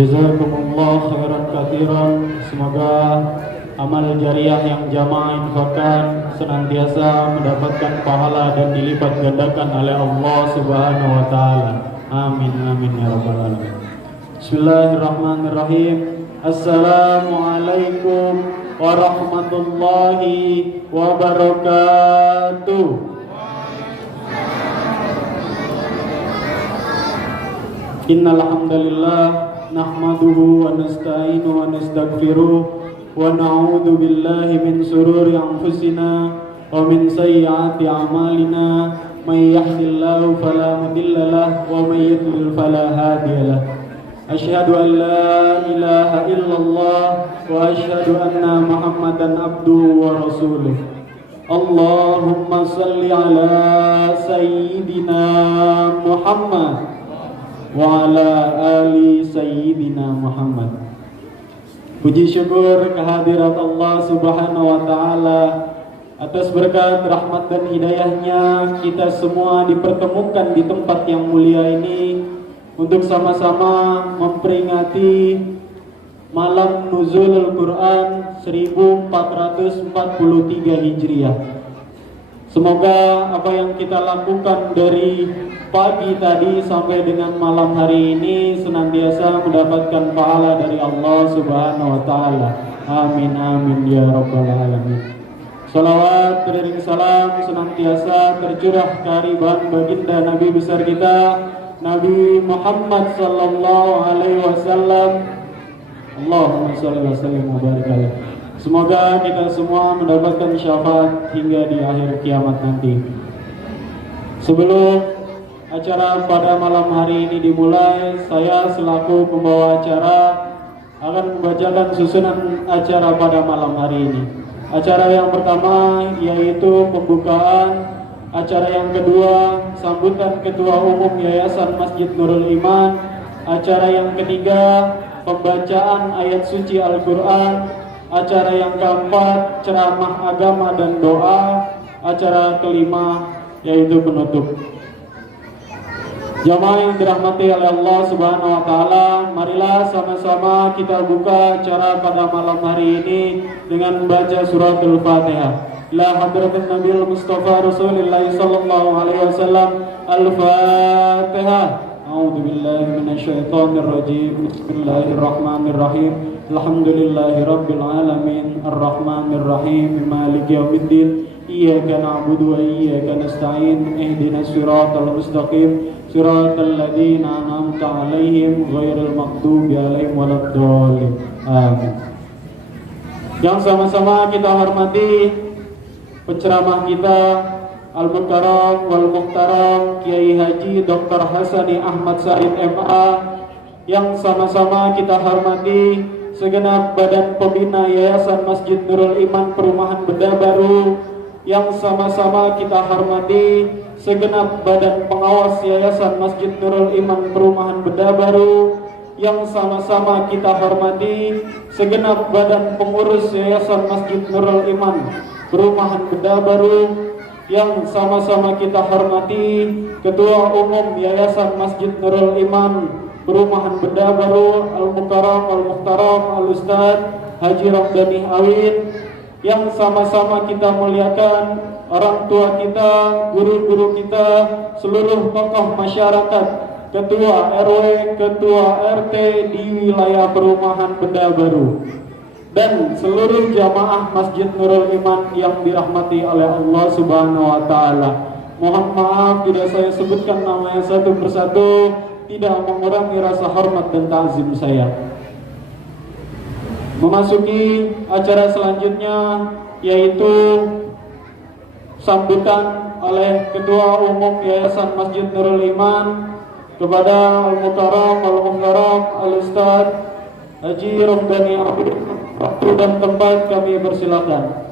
Jazakumullah khairan katsiran. Semoga amal jariah yang jamaah infakkan senantiasa mendapatkan pahala dan dilipat gandakan oleh Allah Subhanahu wa taala. Amin amin ya rabbal alamin. Bismillahirrahmanirrahim. Assalamualaikum warahmatullahi wabarakatuh. Innal hamdalillah nahmaduhu wa nasta'inu wa nastaghfiruh wa na'udzu billahi min shururi anfusina wa min sayyiati a'malina may yahdihillahu fala mudilla lahu wa may yudlil fala hadiya lahu. Asyhadu an la ilaha illallah wa asyhadu anna Muhammadan abduhu wa rasuluh. Allahumma shalli ala sayyidina Muhammad wa ala ali sayyidina Muhammad. Puji syukur kehadirat Allah Subhanahu wa taala atas berkat rahmat dan hidayahnya kita semua dipertemukan di tempat yang mulia ini untuk sama-sama memperingati malam nuzulul Quran 1443 Hijriah. Semoga apa yang kita lakukan dari pagi tadi sampai dengan malam hari ini senantiasa mendapatkan pahala dari Allah Subhanahu wa taala. Amin amin ya rabbal alamin. Salawat beriring salam senantiasa tercurah ke hariban baginda Nabi besar kita Nabi Muhammad sallallahu alaihi wasallam. Allahumma shalli wa sallim wa barik alaihi. Semoga kita semua mendapatkan syafaat hingga di akhir kiamat nanti. Sebelum acara pada malam hari ini dimulai, saya selaku pembawa acara akan membacakan susunan acara pada malam hari ini. Acara yang pertama yaitu pembukaan, acara yang kedua sambutan Ketua Umum Yayasan Masjid Nurul Iman, acara yang ketiga pembacaan ayat suci Al-Quran, acara yang keempat ceramah agama dan doa, acara kelima yaitu penutup. Jamaah yang dirahmati oleh Allah Subhanahu wa taala, marilah sama-sama kita buka acara pada malam hari ini dengan membaca suratul Fatihah. La hadratin Nabil Mustafa Rasulullah sallallahu alaihi wasallam. Al-Fatihah. A'udzu billahi minasyaitonir rajim. Bismillahirrahmanirrahim. Alhamdulillahirabbil alamin. Arrahmanir rahim. Maliki yaumiddin. Iyyaka na'budu wa iyyaka nasta'in. Ihdinas siratal mustaqim. Siratal ladzina an'amta 'alaihim ghairil maghdubi 'alaihim waladdallin. Amin. Yang sama-sama kita hormati penceramah kita Al-Mukarram wal Muhtaram Kiai Haji Dr. Hasani Ahmad Said MA, yang sama-sama kita hormati segenap badan pembina Yayasan Masjid Nurul Iman Perumahan Benda Baru, yang sama-sama kita hormati segenap badan pengawas Yayasan Masjid Nurul Iman Perumahan Benda Baru, yang sama-sama kita hormati segenap badan pengurus Yayasan Masjid Nurul Iman Perumahan Benda Baru, yang sama-sama kita hormati Ketua Umum Yayasan Masjid Nurul Iman Perumahan Benda Baru Al-Mukarram Al-Muhtaram Al-Ustaz Haji Ramdhani Awin, yang sama-sama kita muliakan orang tua kita, guru-guru kita, seluruh tokoh masyarakat, ketua RW, ketua RT di wilayah Perumahan Benda Baru, dan seluruh jamaah Masjid Nurul Iman yang dirahmati oleh Allah Subhanahu wa taala. Mohon maaf tidak saya sebutkan namanya satu persatu, tidak mengurangi rasa hormat dan ta'zim saya. Memasuki acara selanjutnya, yaitu sambutan oleh Ketua Umum Yayasan Masjid Nurul Iman kepada Al-Mukarram Al-Muhtaram Al-Ustaz Haji Ramdhani Awin. Waktu dan tempat kami persilakan.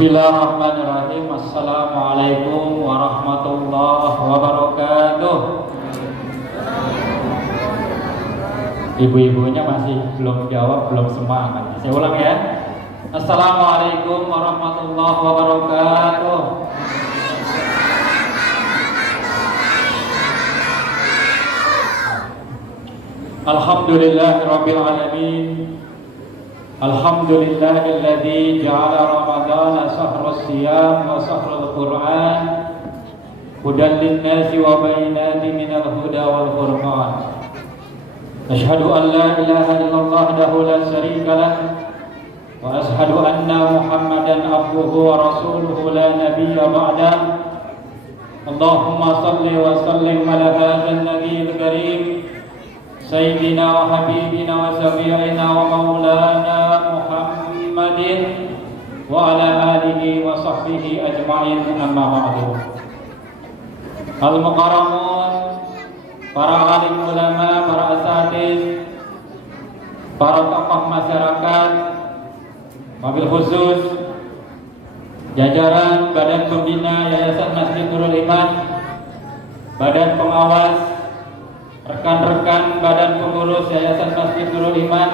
Bismillahirrahmanirrahim. Assalamualaikum warahmatullahi wabarakatuh. Ibu-ibunya masih belum jawab, belum semangat. Saya ulang ya. Assalamualaikum warahmatullahi wabarakatuh. Alhamdulillahirabbil alamin. Alhamdulillahilladzi ja'ala Ramadhana shahrus siyam wa shahrul Qur'an hudan lin-nasi wa bayyinatin minal huda wal furqan. Asyhadu an la ilaha illallah wahdahu la syarika lah wa asyhadu anna Muhammadan abduhu wa rasuluhu la nabiyya ba'dah. Allahumma shalli wa sallim ala hadzal nabiyil karim Sayyidina wa habibina wa syafi'ina wa maulana Muhammadin wa ala alihi wa sahbihi ajma'in, amma ba'du. Al-Mukarramun, para alim ulama, para asatidz, para tokoh masyarakat, wabil khusus jajaran Badan Pembina Yayasan Masjid Nurul Iman, Badan Pengawas, rekan-rekan Badan Pengurus Yayasan Masjid Nurul Iman,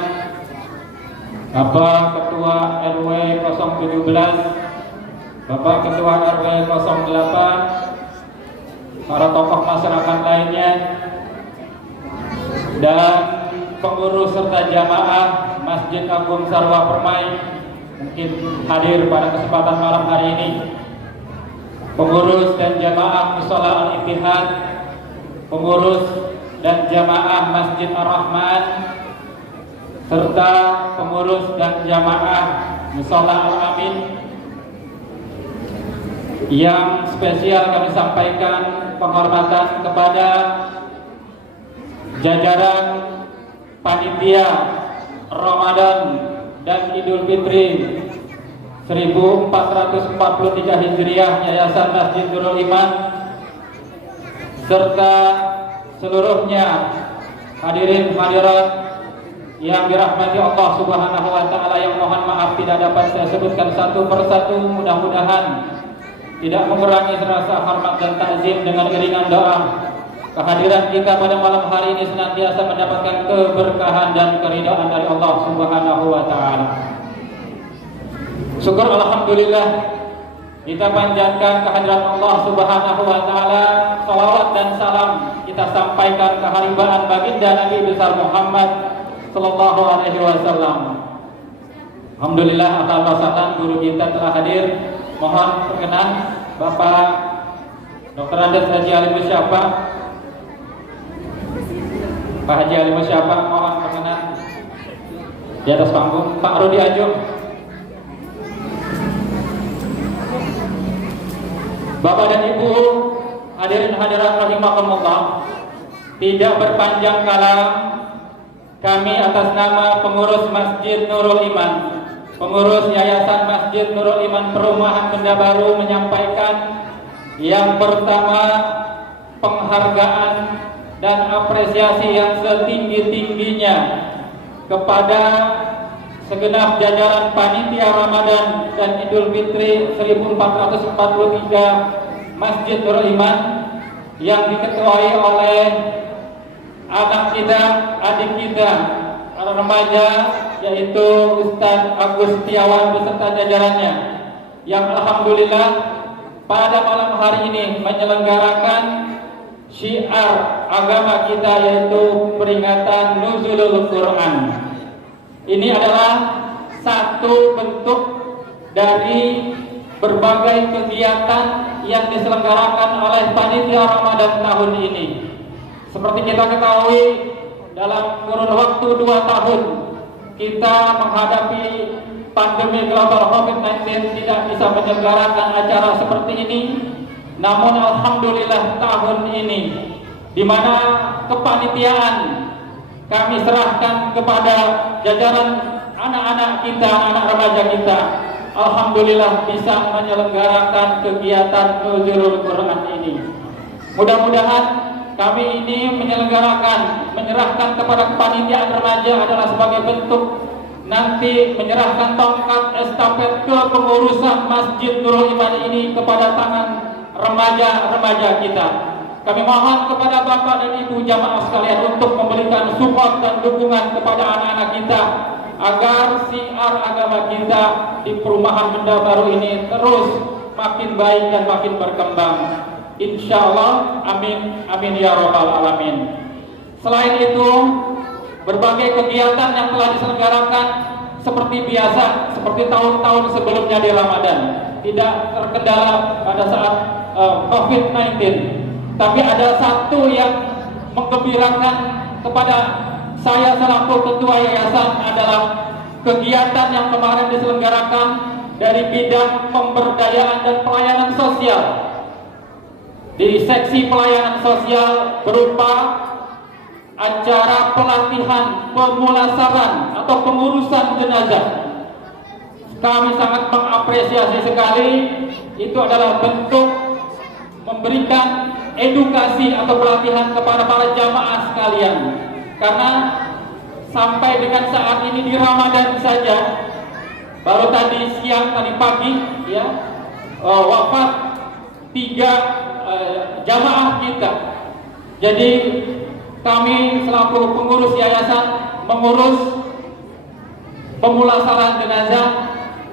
Bapak Ketua RW 017, Bapak Ketua RW 08, para tokoh masyarakat lainnya, dan pengurus serta jamaah Masjid Agung Sarwa Permai mungkin hadir pada kesempatan malam hari ini, pengurus dan jamaah Mushola Al-Ittihad, pengurus dan jamaah Masjid Ar-Rahman, serta pengurus dan jamaah Mushola Al-Amin. Yang spesial kami sampaikan penghormatan kepada jajaran panitia Ramadan dan Idul Fitri 1443 Hijriah Yayasan Masjid Nurul Iman, serta seluruhnya hadirin hadirat yang dirahmati Allah Subhanahu wa taala, yang mohon maaf tidak dapat saya sebutkan satu persatu. Mudah-mudahan tidak mengurangi rasa hormat dan takzim dengan iringan doa. Kehadiran kita pada malam hari ini senantiasa mendapatkan keberkahan dan keridhaan dari Allah Subhanahu wa taala. Syukur alhamdulillah kita panjatkan kehadirat Allah Subhanahu wa taala. Salawat dan salam kita sampaikan keharibaan baginda Nabi besar Muhammad sallallahu alaihi wasallam. Alhamdulillah atas pasangan guru kita telah hadir. Mohon perkenan Bapak Dr. Andes Haji Ali Musyafa. Pak Haji Ali Musyafa mohon perkenan di atas panggung. Pak Rudi Ajung. Bapak dan Ibu hadirin hadirat rahimakumullah, tidak berpanjang kalam, kami atas nama pengurus Masjid Nurul Iman, pengurus Yayasan Masjid Nurul Iman Perumahan Benda Baru menyampaikan yang pertama penghargaan dan apresiasi yang setinggi-tingginya kepada segenap jajaran panitia Ramadan dan Idul Fitri 1443 Masjid Nurul Iman yang diketuai oleh anak kita, adik kita, remaja, yaitu Ustadz Agus Setiawan beserta jajarannya, yang alhamdulillah pada malam hari ini menyelenggarakan syiar agama kita, yaitu peringatan Nuzulul Quran. Ini adalah satu bentuk dari berbagai kegiatan yang diselenggarakan oleh panitia Ramadan tahun ini. Seperti kita ketahui, dalam kurun waktu 2 tahun kita menghadapi pandemi global COVID-19 tidak bisa menyelenggarakan acara seperti ini. Namun alhamdulillah tahun ini, di mana kepanitiaan kami serahkan kepada jajaran anak-anak kita, anak-anak remaja kita, alhamdulillah bisa menyelenggarakan kegiatan Nuzulul Quran ini. Mudah-mudahan kami ini menyerahkan kepada kepanitiaan remaja adalah sebagai bentuk nanti menyerahkan tongkat estafet ke pengurusan Masjid Nurul Iman ini kepada tangan remaja-remaja kita. Kami mohon kepada Bapak dan Ibu jamaah sekalian untuk memberikan support dan dukungan kepada anak-anak kita agar syiar agama kita di perumahan Benda Baru ini terus makin baik dan makin berkembang. Insya Allah, amin, amin ya robbal alamin. Selain itu, berbagai kegiatan yang telah diselenggarakan seperti biasa, seperti tahun-tahun sebelumnya di Ramadan, tidak terkendala pada saat COVID-19. Tapi ada satu yang menggembirakan kepada saya selaku ketua yayasan adalah kegiatan yang kemarin diselenggarakan dari bidang pemberdayaan dan pelayanan sosial. Di seksi pelayanan sosial berupa acara pelatihan pemulasaran atau pengurusan jenazah. Kami sangat mengapresiasi sekali, itu adalah bentuk memberikan edukasi atau pelatihan kepada para jamaah sekalian. Karena sampai dengan saat ini di Ramadan saja, baru tadi siang, tadi pagi ya, wafat 3 jamaah kita. Jadi kami selaku pengurus yayasan mengurus pemulasaran jenazah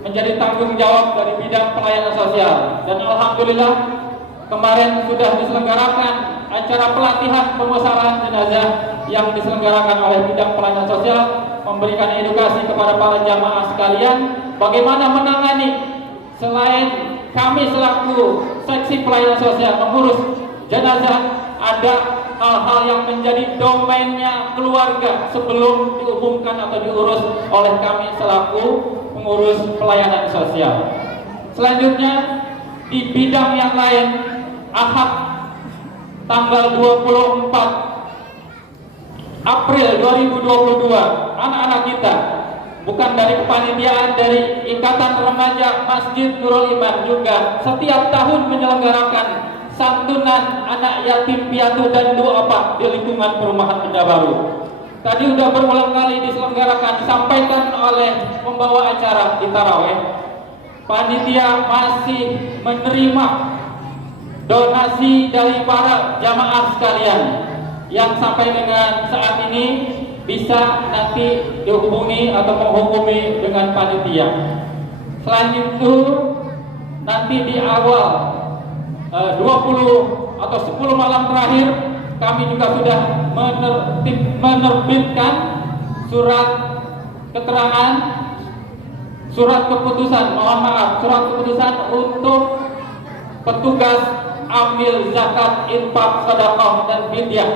menjadi tanggung jawab dari bidang pelayanan sosial. Dan alhamdulillah kemarin sudah diselenggarakan acara pelatihan pemulasaran jenazah yang diselenggarakan oleh bidang pelayanan sosial, memberikan edukasi kepada para jamaah sekalian bagaimana menangani. Selain kami selaku seksi pelayanan sosial mengurus jenazah, ada hal-hal yang menjadi domainnya keluarga sebelum dihubungkan atau diurus oleh kami selaku pengurus pelayanan sosial. Selanjutnya di bidang yang lain, Ahad tanggal 24 April 2022, anak-anak kita bukan dari kepanitiaan dari Ikatan Remaja Masjid Nurul Iman juga setiap tahun menyelenggarakan santunan anak yatim piatu dan duafa di lingkungan perumahan Benda Baru. Tadi sudah berulang kali diselenggarakan, disampaikan oleh pembawa acara di tarawih. Panitia masih menerima donasi dari para jamaah sekalian yang sampai dengan saat ini bisa nanti dihubungi atau menghubungi dengan panitia. Selain itu, nanti di awal 20 atau 10 malam terakhir kami juga sudah menerbitkan surat keterangan, surat keputusan untuk petugas amil zakat, infak, sedekah dan fidyah.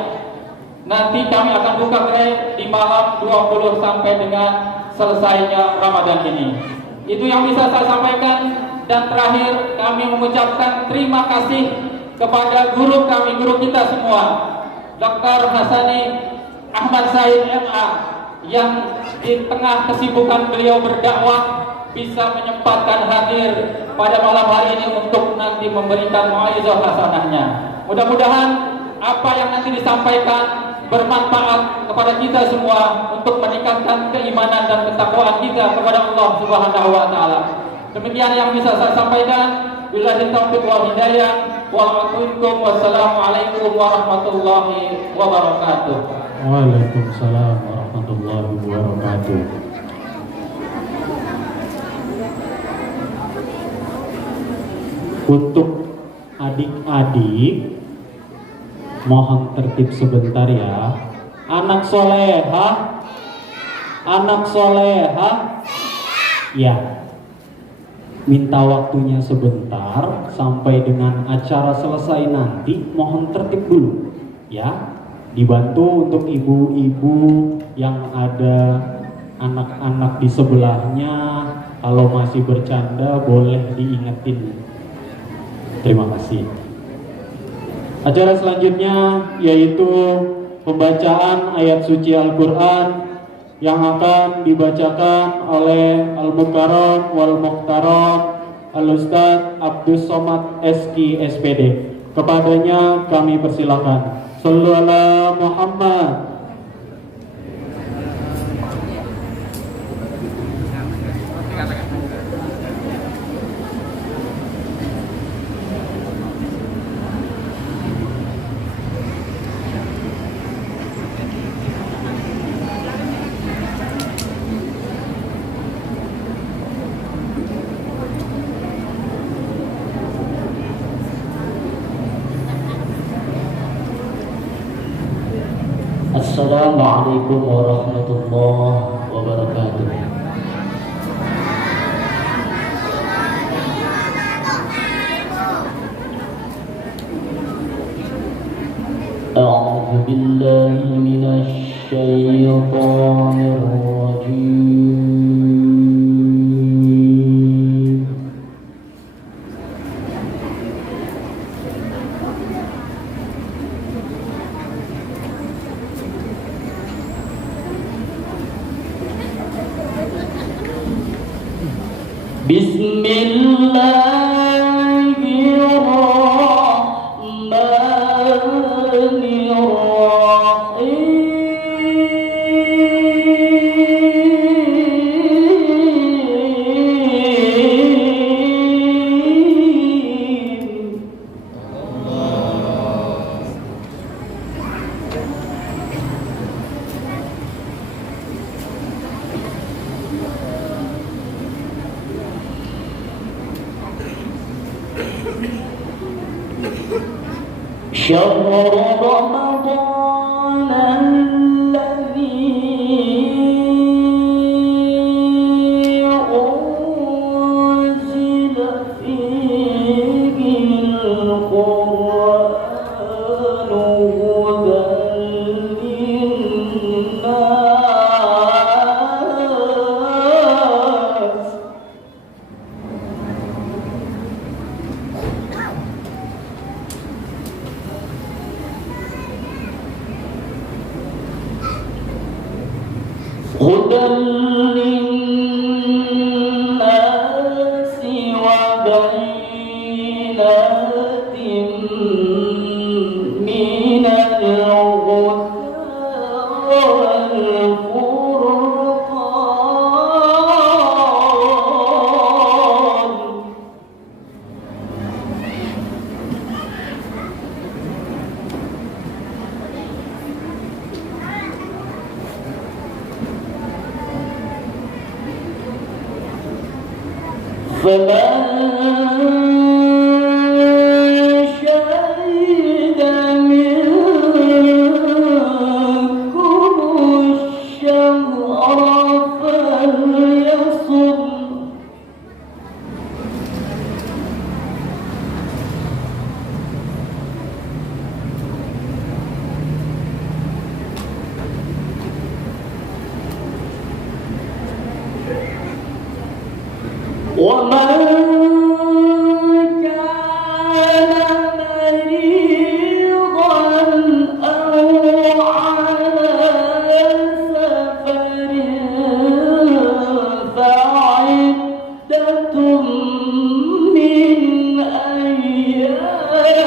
Nanti kami akan buka gerai di malam 20 sampai dengan selesainya Ramadan ini. Itu yang bisa saya sampaikan. Dan terakhir kami mengucapkan terima kasih kepada guru kami, guru kita semua, Dr. Hasani Ahmad Said MA, yang di tengah kesibukan beliau berdakwah bisa menyempatkan hadir pada malam hari ini untuk nanti memberikan mau'izah hasanahnya. Mudah-mudahan apa yang nanti disampaikan bermanfaat kepada kita semua untuk meningkatkan keimanan dan ketakwaan kita kepada Allah Subhanahu wa taala. Demikian yang bisa saya sampaikan. Billahi taufiq wal hidayah. Wassalamualaikum warahmatullahi wabarakatuh. Waalaikumsalam warahmatullahi wabarakatuh. Untuk adik-adik, mohon tertib sebentar ya. Anak soleha, ya. Minta waktunya sebentar sampai dengan acara selesai nanti. Mohon tertib dulu, ya. Dibantu untuk ibu-ibu yang ada anak-anak di sebelahnya. Kalau masih bercanda boleh diingetin. Terima kasih. Acara selanjutnya yaitu pembacaan ayat suci Al-Quran yang akan dibacakan oleh Al-Mukarram wal Muhtaram Al-Ustadz Abdus Somad SK SPD. Kepadanya kami persilakan. Shallu ala Muhammad. Assalamualaikum warahmatullahi wabarakatuh. A'udzu billahi minasy syaithanir rajim. شهر رمضان الذي أنزل فيه القرآن هدى للناس هدى للناس وبينات من الهدى والفرقان فمن شهد منكم الشهر فليصم ومن كان مريضا أو على سفر فعدة من أيام أخر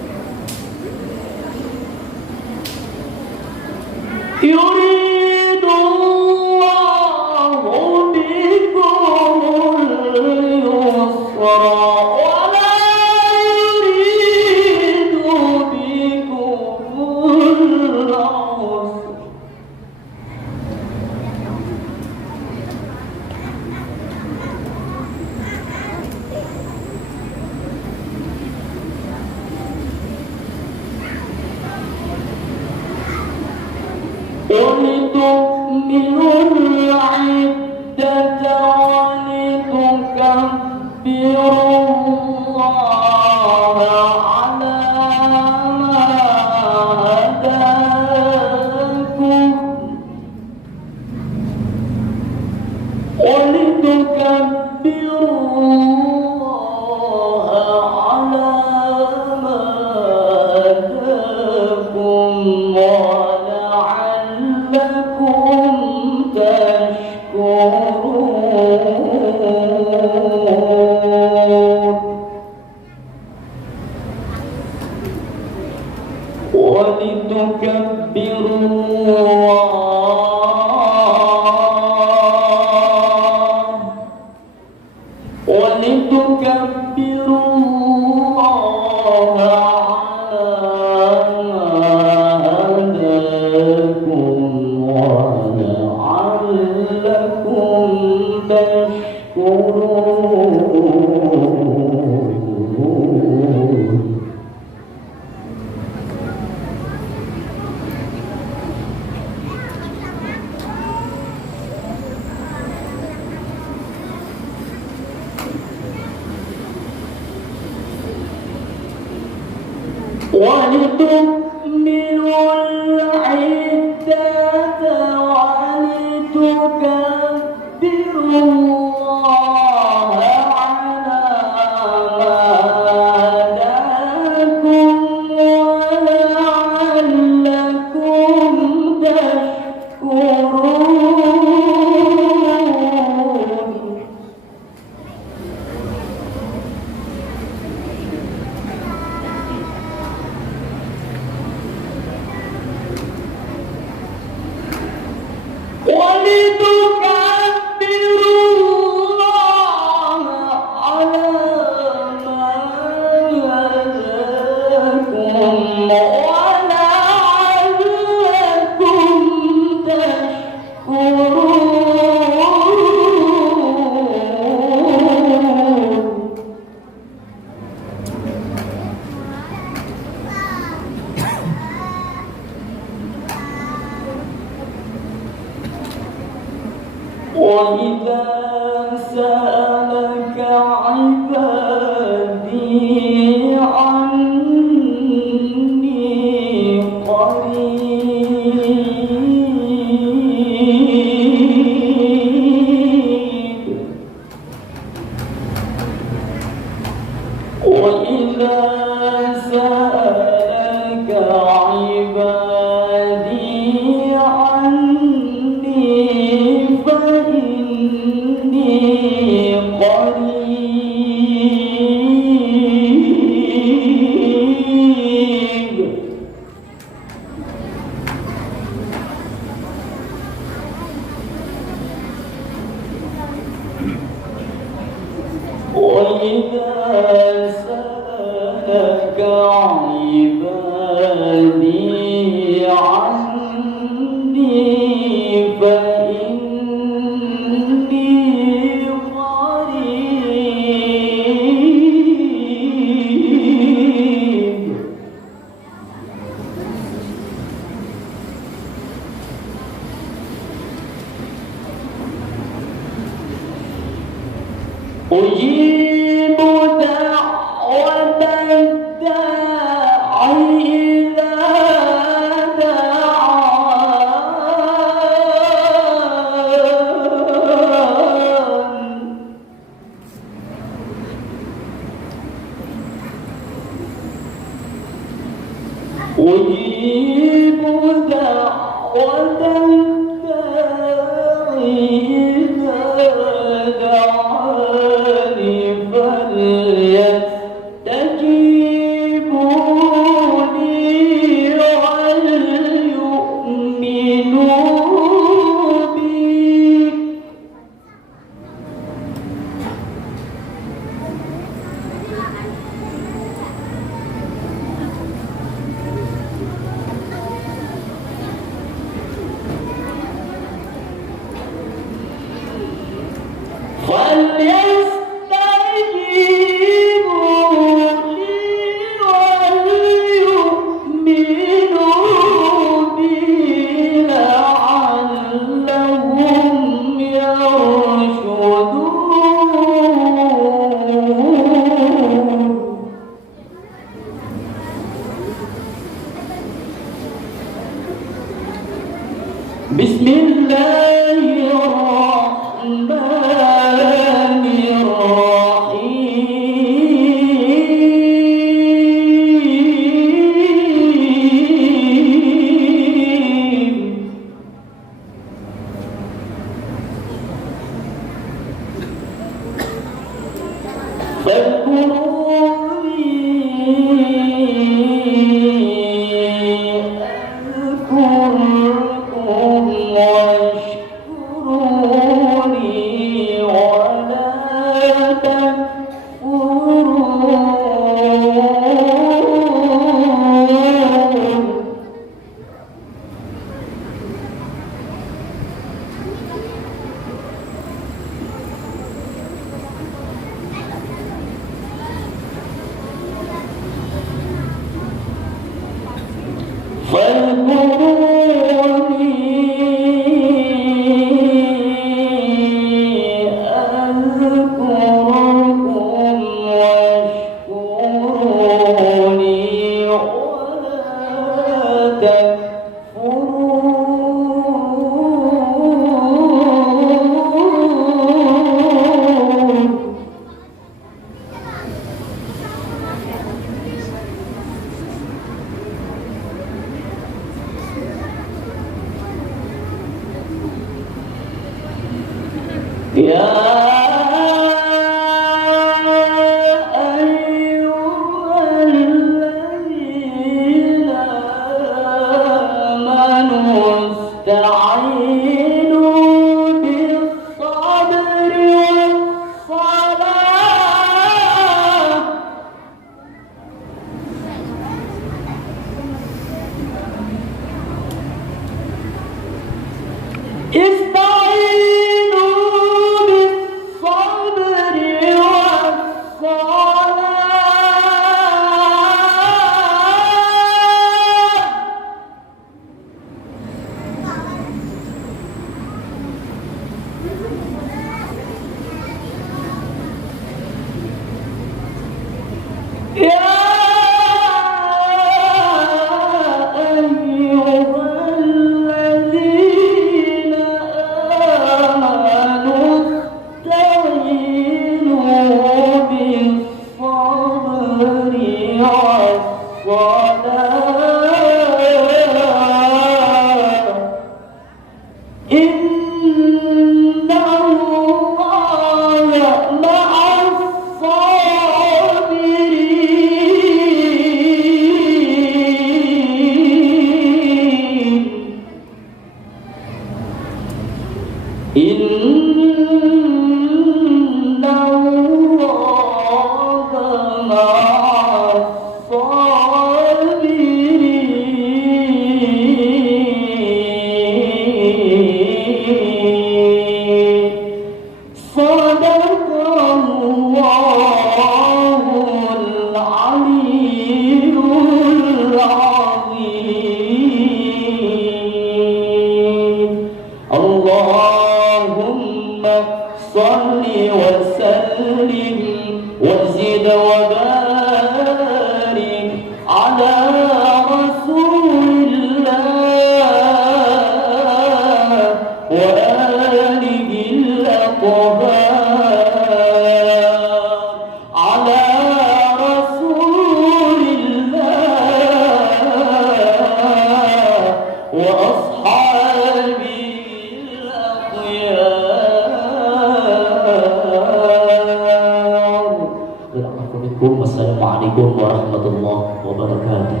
Wassalamualaikum warahmatullahi wabarakatuh.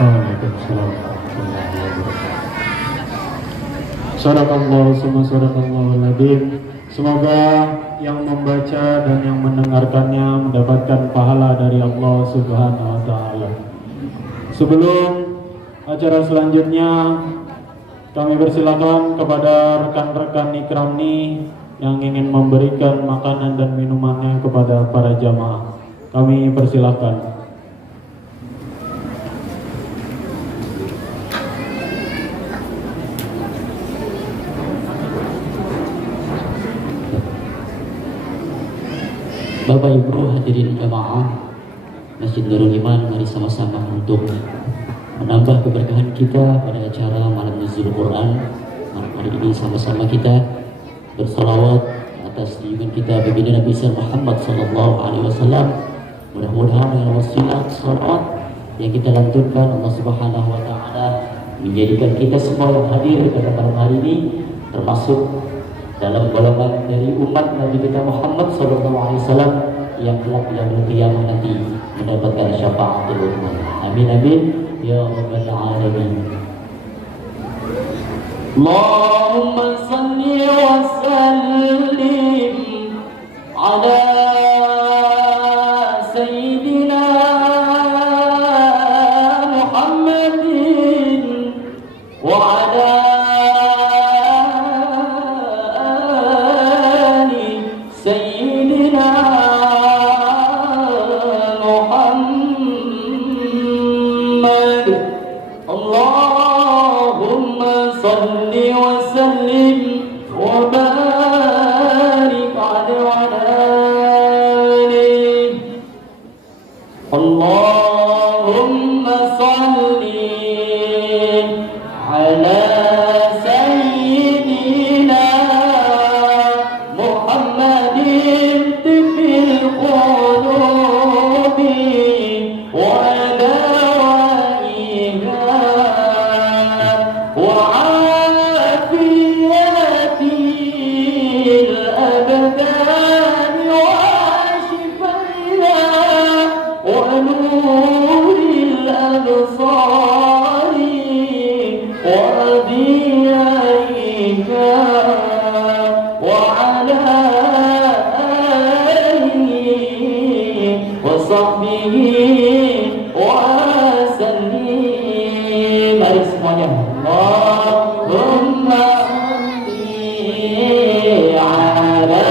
Waalaikumsalam. Sadaqallahu summa sadaqallahul adzim. Semoga yang membaca dan yang mendengarkannya mendapatkan pahala dari Allah Subhanahu wa taala. Sebelum acara selanjutnya, kami persilakan kepada rekan-rekan Ikrami yang ingin memberikan makanan dan minumannya kepada para jamaah. Kami persilakan. Bapak Ibu hadirin jamaah Masjid Nurul Iman, mari sama-sama untuk menambah keberkahan kita pada acara malam nuzul Quran. Hari ini sama-sama kita bersalawat atas junjungan kita baginda Nabi Muhammad sallallahu alaihi wasallam. Mudah-mudahan dengan wasilah salawat yang kita lantunkan, Allah Subhanahu wa taala menjadikan kita semua yang hadir pada malam hari ini termasuk dalam golongan dari umat Nabi kita Muhammad SAW yang kelak yaumul qiyamah nanti mendapatkan syafaatul uzma. Amin amin ya rabbal alamin. Allahumma salli wa sallim ala sayyidina Muhammadin wa ala ali sayyidina Muhammad. Allahumma salli wa sallim wa barik alaihi. Allahumma salli ala sayyidina Muhammadin tibbil qulubi wa dawaiha wa afiyatil abdan wa shifaiha wa nuril absari wa diyaiha wa ala alihi wa sahbihi wa sallim. Mari semuanya. Allahumma salli ala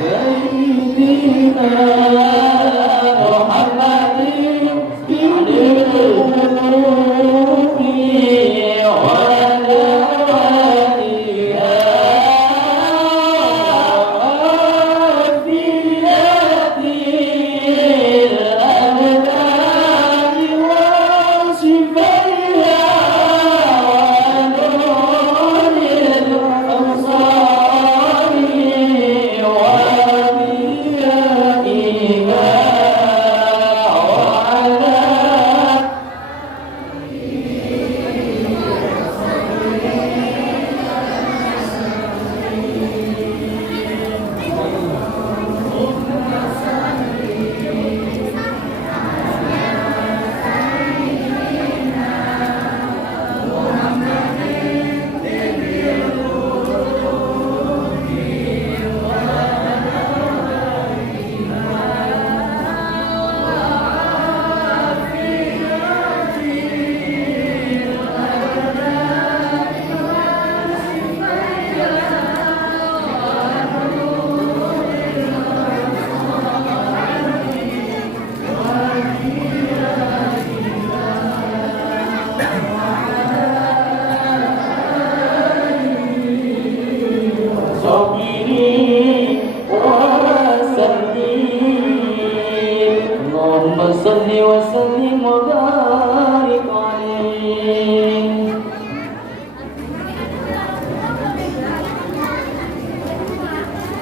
sayyidina Muhammadin bil qulubi wa dawaiha afiyatil abdani wa shifaiha wa nuril absari wa diyaiha wa ala Allahumma salli wa sallim wa barik alaihi.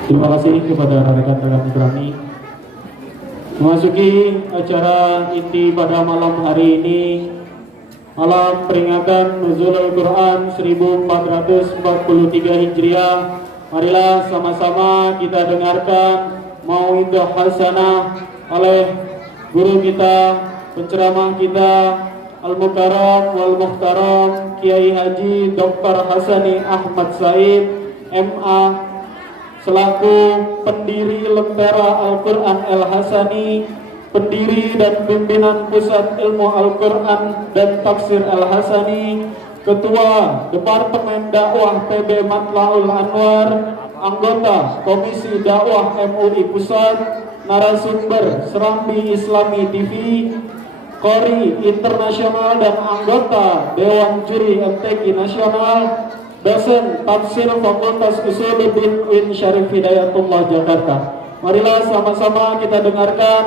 Terima kasih kepada rekan-rekan Ibrani. Memasuki acara inti pada malam hari ini, malam peringatan Nuzulul Quran 1443 Hijriah. Marilah sama-sama kita dengarkan mauidhah hasanah oleh guru kita, penceramah kita, Al-Mukarram wal Muhtaram Kiai Haji Dr. Hasani Ahmad Said MA selaku pendiri Lentera Al-Quran Al-Hasani, pendiri dan pimpinan Pusat Ilmu Al-Quran dan Tafsir Al-Hasani, Ketua Departemen Dakwah PB Matlaul Anwar, anggota Komisi Dakwah MUI Pusat, narasumber Serambi Islami TV, Qori Internasional dan anggota Dewan Juri MTQ Nasional, dosen Tafsir Fakultas Usuluddin UIN Syarif Hidayatullah Jakarta. Marilah sama-sama kita dengarkan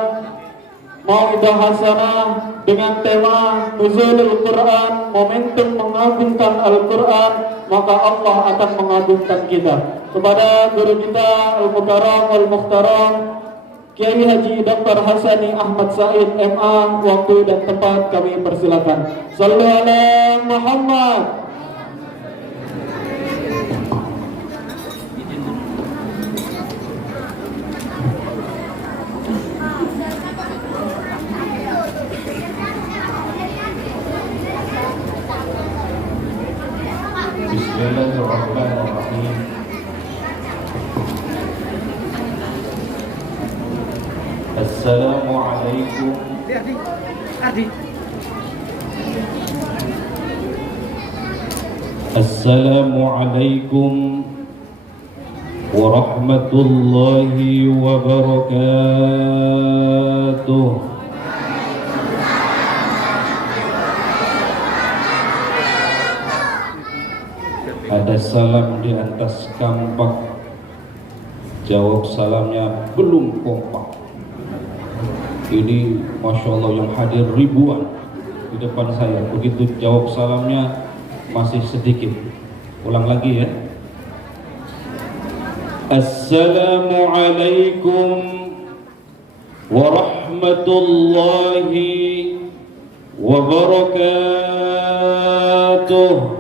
mauidhah hasanah dengan tema Nuzulul Quran, momentum mengagungkan Al-Quran, maka Allah akan mengagungkan kita. Kepada guru kita Al-Mukarram Al-Muhtaram Kiai Haji Dr. Hasani Ahmad Said MA, waktu dan tempat kami persilakan. Sallu ala Muhammad. Assalamualaikum. Assalamualaikum warahmatullahi wabarakatuh. Ada salam di atas kampak, jawab salamnya belum kompak. Ini Masya Allah yang hadir ribuan di depan saya. Begitu jawab salamnya masih sedikit. Ulang lagi ya. Assalamualaikum warahmatullahi wabarakatuh.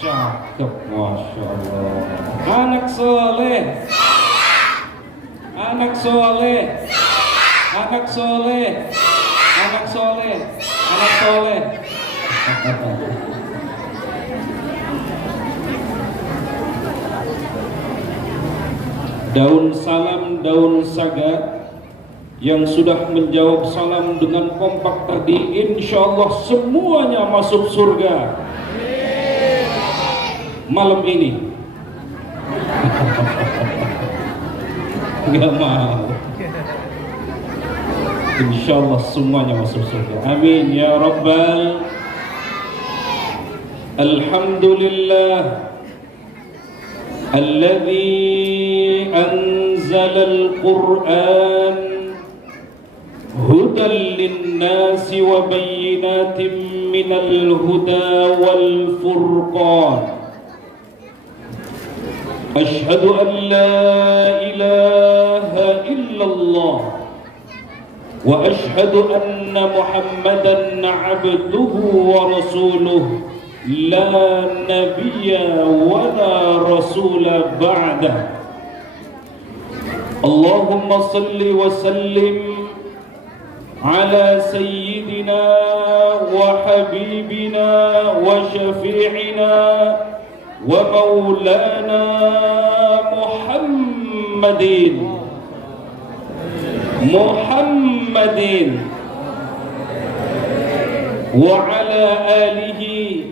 Cakep, Masya Allah. Anak soleh, anak soleh, anak soleh, anak soleh, anak soleh. Daun salam, daun saga yang sudah menjawab salam dengan kompak tadi, insya Allah semuanya masuk surga malam ini. Gak mau. Insya Allah semuanya masuk surga. Amin ya Rabbal. Alhamdulillah alladzi anzala al-Qur'an hudan lin-nasi wa bayyinatin minal huda wal furqan. Ashhadu an la ilaha illallah wa ashhadu anna Muhammadan abduhu wa rasuluh la nabiyya wa la rasula ba'dah. Allahumma salli wa sallim ala sayyidina wa habibina wa syafi'ina wa maulana Muhammadin wa ala alihi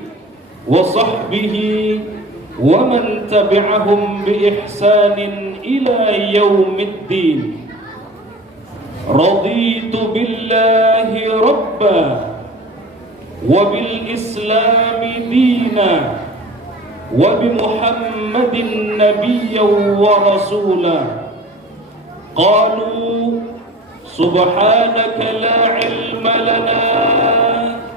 wa sahbihi wa man tabi'ahum bi ihsanin ila yaumiddin. Raditu billahi rabba wa bil islami dina wa bi Muhammadin nabiyyan wa rasula. Qalu subhanaka la ilma lana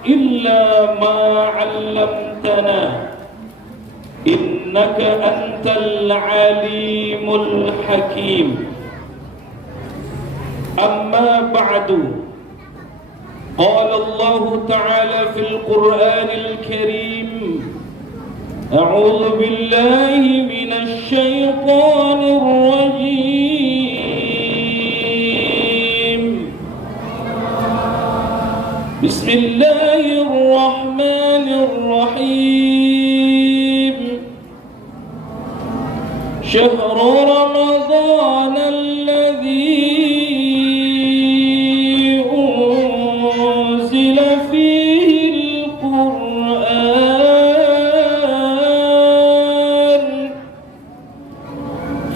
illa ma 'allamtana innaka antal alimul hakim. Amma ba'du. Qala Allah ta'ala fil Qur'anil Karim, a'udzu billahi minasy syaithanir rajim. Bismillahirrahmanirrahim. Syahrul Ramadan alladzi unzila fihi al-Qur'an,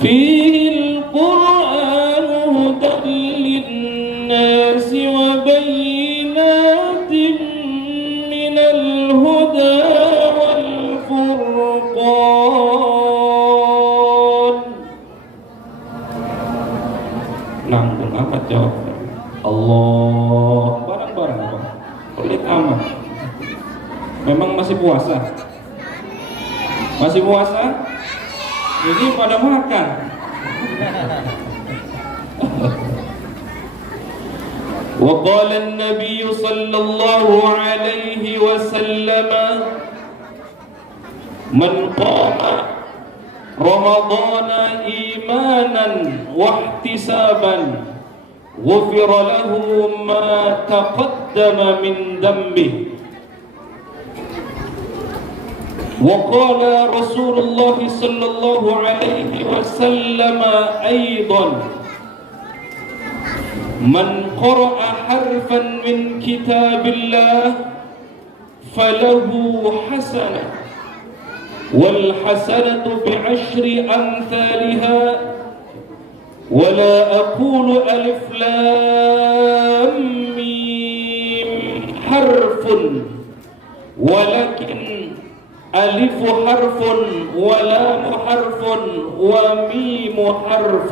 fihi al-Qur'an hudan lin-nasi wa bayyinatin minal huda wal furqan. Nanggung amat jawabnya. Allah, barang-barang apa? Pelit amat. Memang masih puasa? Masih puasa? Ini pada makan. Wa qala an-nabiy sallallahu alaihi wasallam, man qama Ramadana imanan wa ihtisaban ghufira lahu ma taqaddama min dhanbihi. وقال رسول الله صلى الله عليه وسلم أيضا من قرأ حرفا من كتاب الله فله حسنة والحسنة بعشر أمثالها ولا أقول ألف لام ميم حرف ولكن ألف حرف ولام حرف وميم حرف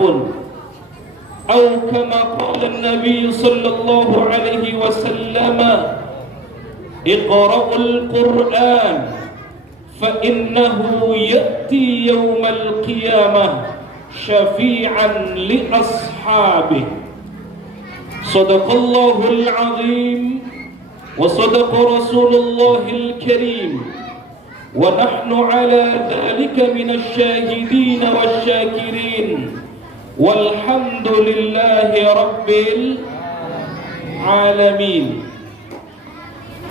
أو كما قال النبي صلى الله عليه وسلم اقرأوا القرآن فإنه يأتي يوم القيامة شفيعا لأصحابه. صدق الله العظيم وصدق رسول الله الكريم ونحن على ذلك من الشاهدين والشاكرين والحمد لله رب العالمين.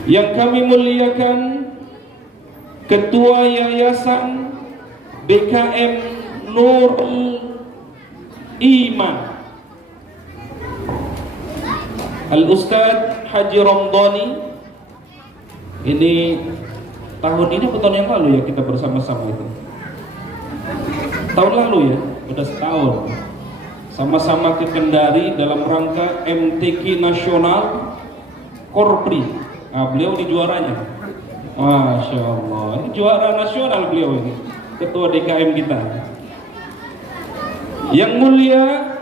Yang kami muliakan Ketua Yayasan BKM Nurul Iman Al-Ustadz Haji Ramdhani. Ini tahun ini atau tahun yang lalu ya kita bersama-sama itu? Tahun lalu ya, udah setahun. Sama-sama ke Kendari dalam rangka MTQ Nasional Korpri. Nah, beliau di juaranya. Masya Allah, ini juara nasional beliau ini, ketua DKM kita. Yang mulia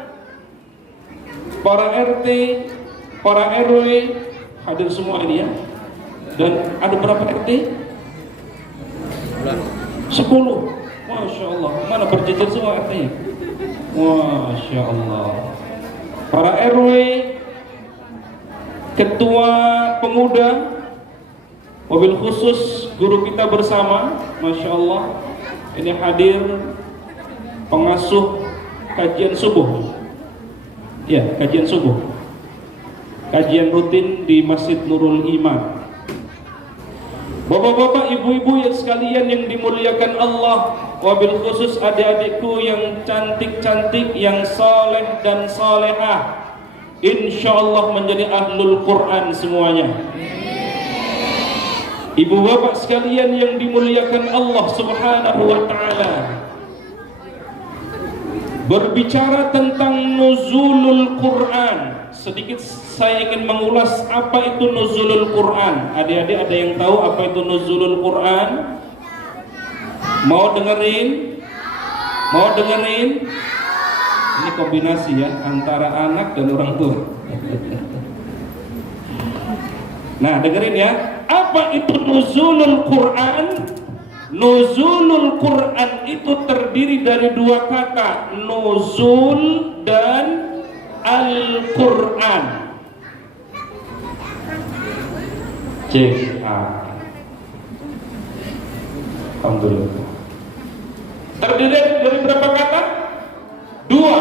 para RT, para RW hadir semua ini ya. Dan ada berapa RT? 10. Masya Allah, mana berjejer semua RT-nya? Masya Allah. Para RW, ketua pemuda, mobil khusus guru kita bersama, Masya Allah. Ini hadir pengasuh kajian subuh. Ya, kajian subuh. Kajian rutin di Masjid Nurul Iman. Bapak-bapak, ibu-ibu yang sekalian yang dimuliakan Allah, wabil khusus adik-adikku yang cantik-cantik, yang saleh dan salehah, insyaallah menjadi ahlul Quran semuanya. Ibu bapak sekalian yang dimuliakan Allah Subhanahu wa ta'ala, berbicara tentang nuzulul Quran, sedikit saya ingin mengulas apa itu nuzulul Quran. Adik-adik ada yang tahu apa itu nuzulul Quran? Mau dengerin? Mau dengerin? Ini kombinasi ya antara anak dan orang tua. Nah, dengerin ya. Apa itu nuzulul Quran? Nuzulul Quran itu terdiri dari dua kata, nuzul dan Al-Quran. Cek Alhamdulillah. Terdiri dari berapa kata? Dua,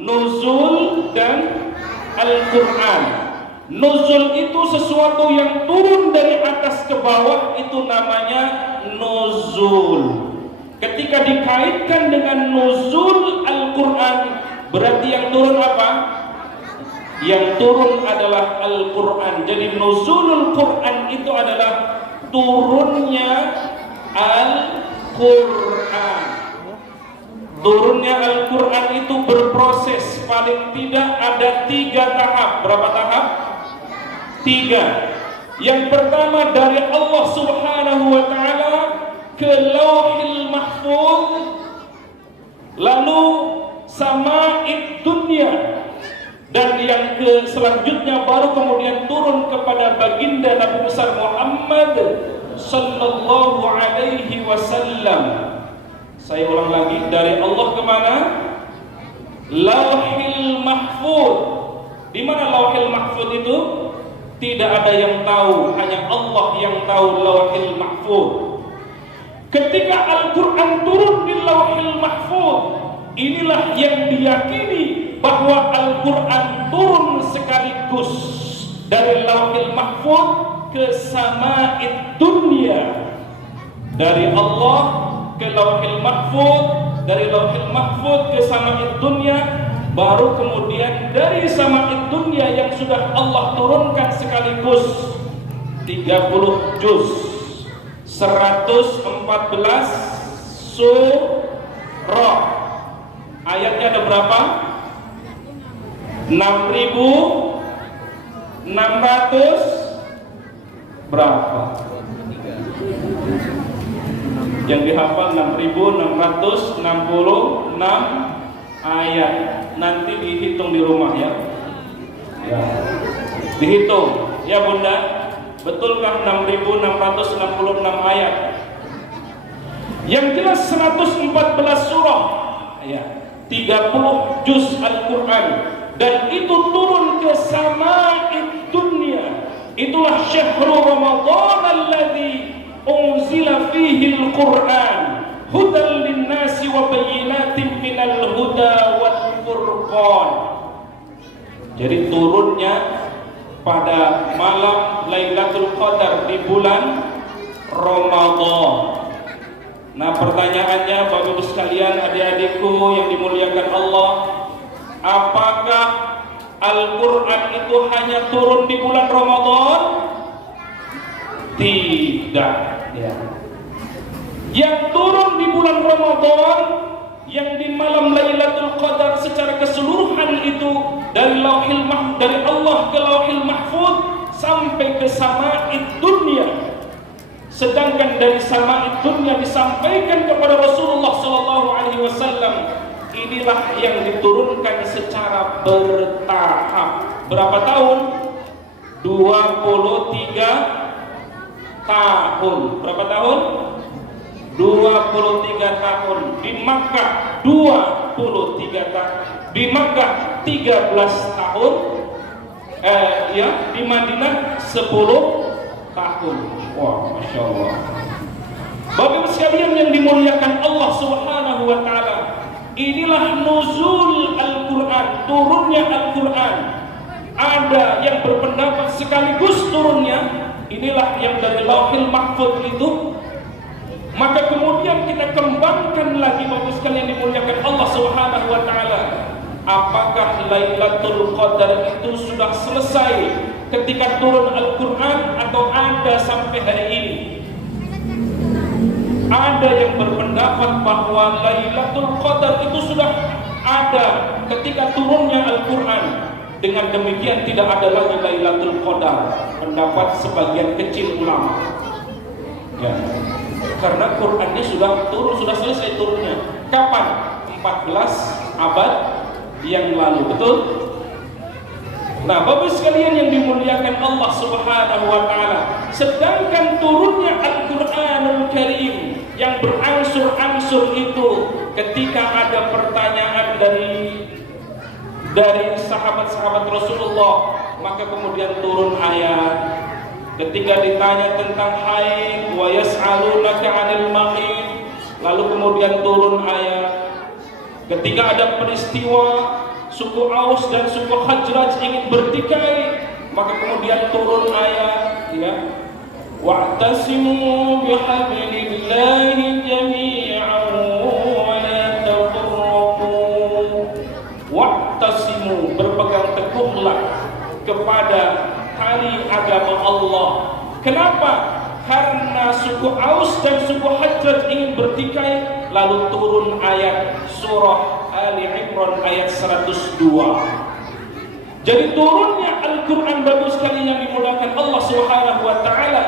nuzul dan Al-Quran. Nuzul itu sesuatu yang turun dari atas ke bawah, itu namanya nuzul. Ketika dikaitkan dengan nuzul Al-Quran, berarti yang turun apa? Yang turun adalah Al-Quran. Jadi nuzulul Quran itu adalah turunnya Al-Quran. Turunnya Al-Quran itu berproses, paling tidak ada 3 tahap. Berapa tahap? 3. Yang pertama dari Allah Subhanahu wa ta'ala ke Lauhil Mahfuz, lalu Sama'id Dunya, dan yang ke selanjutnya baru kemudian turun kepada baginda Nabi besar Muhammad sallallahu alaihi wasallam. Saya ulang lagi, dari Allah kemana? Lauhil Mahfuz. Di mana Lauhil Mahfuz itu? Tidak ada yang tahu, hanya Allah yang tahu Lauhil Mahfuz. Ketika Al-Quran turun di Lauhil Mahfuz, inilah yang diyakini bahwa Al-Quran turun sekaligus dari Lauhil Mahfuz ke Sama'id Dunya. Dari Allah ke Lauhil Mahfuz, dari Lauhil Mahfuz ke Sama'id Dunya, baru kemudian dari Sama'id Dunya yang sudah Allah turunkan sekaligus 30 juz, 114 surah. Ayatnya ada berapa? 6.600 berapa? Yang dihafal 6.666 ayat. Nanti dihitung di rumah ya. Ya. Dihitung ya Bunda. Betulkah 6.666 ayat? Yang jelas 114 surah ya, 30 juz Al-Quran, dan itu turun ke Sama'id Dunya. Itulah syahrul Ramadan alladzi unzila fihi al-Quran hudan linnasi wa bayyinatin minal huda wal furqan. Jadi turunnya pada malam Lailatul Qadar di bulan Ramadan. Nah, pertanyaannya Bapak Ibu sekalian, adik-adikku yang dimuliakan Allah, apakah Al-Quran itu hanya turun di bulan Ramadan? Tidak ya. Yang turun di bulan Ramadan, yang di malam Lailatul Qadar secara keseluruhan itu dari dari Allah ke Lauhil Mahfuz sampai ke Sama'id Dunya. Sedangkan dari Sama'id Dunya disampaikan kepada Rasulullah SAW, inilah yang diturunkan secara bertahap. Berapa tahun? 23 tahun. Berapa tahun? 23 tahun. Di Makkah 23 tahun. Di Makkah 13 tahun. Di Madinah 10 tahun. Wah, Masya Allah. Bapak Ibu sekalian yang dimuliakan Allah Subhanahu wa Ta'ala, inilah nuzul Al-Quran, turunnya Al-Quran. Ada yang berpendapat sekaligus turunnya, inilah yang dari Lauhil Mahfuz itu. Maka kemudian kita kembangkan lagi Bapak Ibu sekalian yang dimuliakan Allah Subhanahu wa Ta'ala, apakah Lailatul Qadar itu sudah selesai ketika turun Al-Quran atau ada sampai hari ini? Ada yang berpendapat bahwa Lailatul Qadar itu sudah ada ketika turunnya Al-Quran. Dengan demikian tidak ada lagi Lailatul Qadar, pendapat sebagian kecil ulama ya. Karena Qurannya sudah turun, sudah selesai turunnya. Kapan? 14 abad yang lalu, betul? Nah, Bapak sekalian yang dimuliakan Allah Subhanahu wa Ta'ala, sedangkan turunnya Al-Quranul Karim yang berangsur-angsur itu, ketika ada pertanyaan dari sahabat-sahabat Rasulullah, maka kemudian turun ayat. Ketika ditanya tentang haid, wa yas'alunaka 'anil mahid, lalu kemudian turun ayat. Ketika ada peristiwa suku Aus dan suku Khazraj ingin bertikai, maka kemudian turun ayat ya, wa'tasimu bihablillahi jami'an wa la tafarraqu. Wa'tasimu, berpegang teguhlah kepada tali agama Allah. Kenapa? Karena suku Aus dan suku Khazraj ingin bertikai, lalu turun ayat surah Ali Imran ayat 102. Jadi turunnya Al-Quran bagus sekali yang dimuliakan Allah Subhanahu wa Ta'ala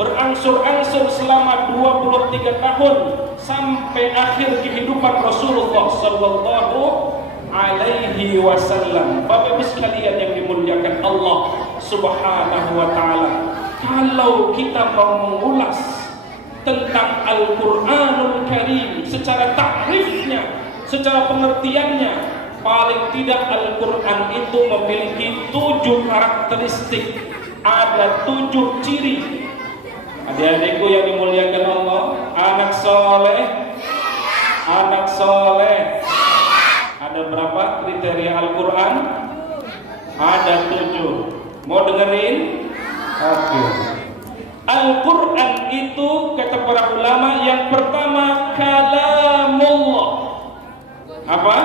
berangsur-angsur selama 23 tahun sampai akhir kehidupan Rasulullah sallallahu alaihi wasallam. Bapak Ibu sekalian yang dimuliakan Allah Subhanahu wa Ta'ala, kalau kita mau mengulas tentang Al-Quranul Karim secara takrifnya, secara pengertiannya, paling tidak Al-Quran itu memiliki 7 karakteristik, ada 7 ciri. Adik-adikku yang dimuliakan Allah, anak soleh, ada berapa kriteria Al-Quran? Ada 7. Mau dengerin? Oke. Al-Quran itu kata para ulama yang pertama kalamullah. Apa?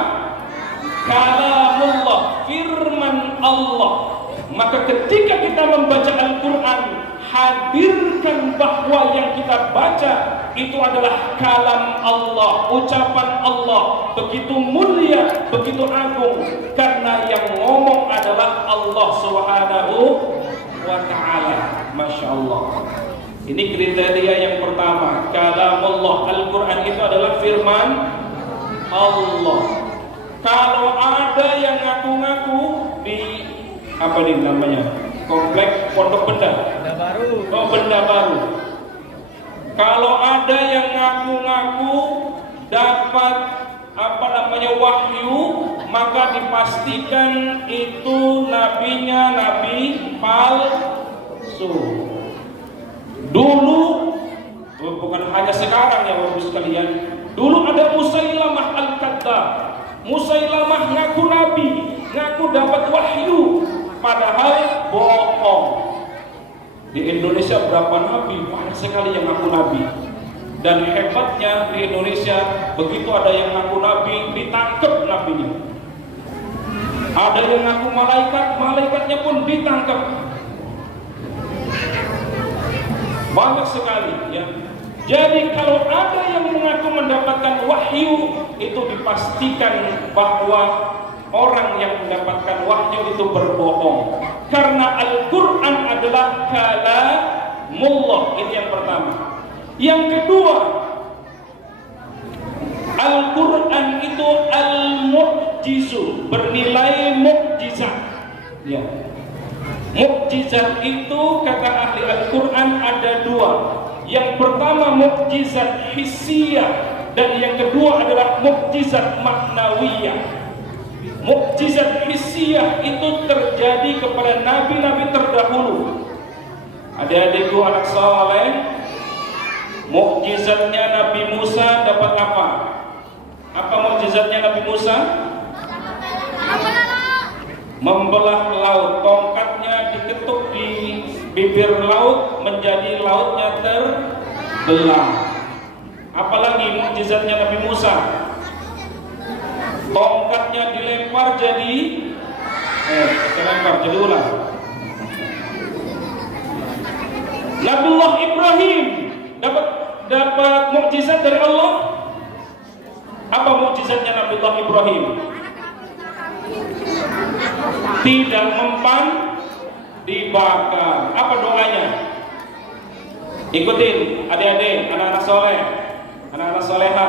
Kalamullah, firman Allah. Maka ketika kita membaca Al-Quran, hadirkan bahwa yang kita baca itu adalah kalam Allah, ucapan Allah, begitu mulia, begitu agung, karena yang ngomong adalah Allah Subhanahu wa ta'ala. Masya Allah. Ini kriteria yang pertama, kalamullah. Al-Quran itu adalah firman Allah. Kalau ada yang ngaku-ngaku di apa nih namanya, komplek Pondok Benda, Benda Baru. Kalau ada yang ngaku-ngaku dapat apa namanya wahyu, maka dipastikan itu nabinya nabi palsu. Dulu, bukan hanya sekarang ya Bapak sekalian, dulu ada Musailamah Al-Kadzdzab. Musailamah ngaku nabi, ngaku dapat wahyu, padahal bohong. Di Indonesia berapa nabi? Banyak sekali yang ngaku nabi. Dan hebatnya di Indonesia, begitu ada yang ngaku nabi, ditangkap nabinya. Ada yang ngaku malaikat, malaikatnya pun ditangkap. Banyak sekali ya. Jadi kalau ada yang mengaku mendapatkan wahyu, itu dipastikan bahwa orang yang mendapatkan wahyu itu berbohong. Karena Al-Quran adalah kalamullah. Ini yang pertama. Yang kedua, Al-Quran itu al-mu'jizu, bernilai mukjizat. Ya. Mukjizat itu kata ahli Al-Quran ada dua. Yang pertama mukjizat hissiyah, dan yang kedua adalah mukjizat maknawiyah. Mukjizat hissiyah itu terjadi kepada nabi-nabi terdahulu. Adik-adikku anak saleh, mukjizatnya Nabi Musa dapat apa? Apa mukjizatnya Nabi Musa? Membelah laut, tongkatnya diketuk di bibir laut menjadi lautnya terbelah. Apalagi mukjizatnya Nabi Musa? Tongkatnya dilempar jadi ular. Nabiullah Ibrahim dapat mukjizat dari Allah. Apa mukjizatnya Nabiullah Ibrahim? Tidak mempan dibakar. Apa doanya? Ikutin adik-adik, anak-anak soleh, anak-anak soleha.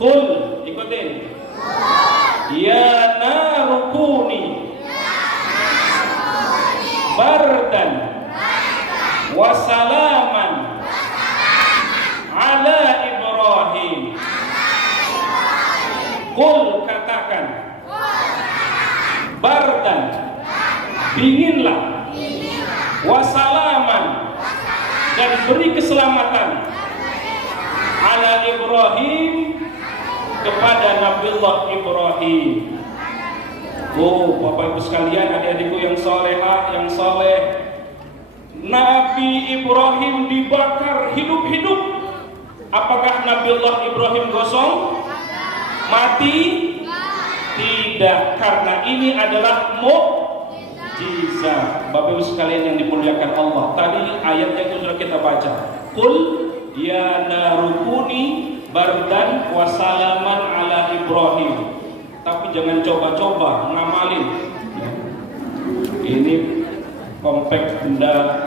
Qul, ikutin. Ya narukuni bardan wa salaman ala Ibrahim. Qul, katakan, bardan, dinginlah, wasalaman, dan beri keselamatan ala Ibrahim, kepada Nabiullah Ibrahim. Oh Bapak Ibu sekalian, adik-adikku yang solehah, yang soleh, Nabi Ibrahim dibakar hidup-hidup. Apakah Nabiullah Ibrahim gosong? Mati? Tidak, karena ini adalah mukjizat. Bapak Ibu sekalian yang dimuliakan Allah, tadi ayatnya itu sudah kita baca. Qul ya narukuni bardan wa salaman ala Ibrahim. Tapi jangan coba-coba ngamalin. Ini komplek benda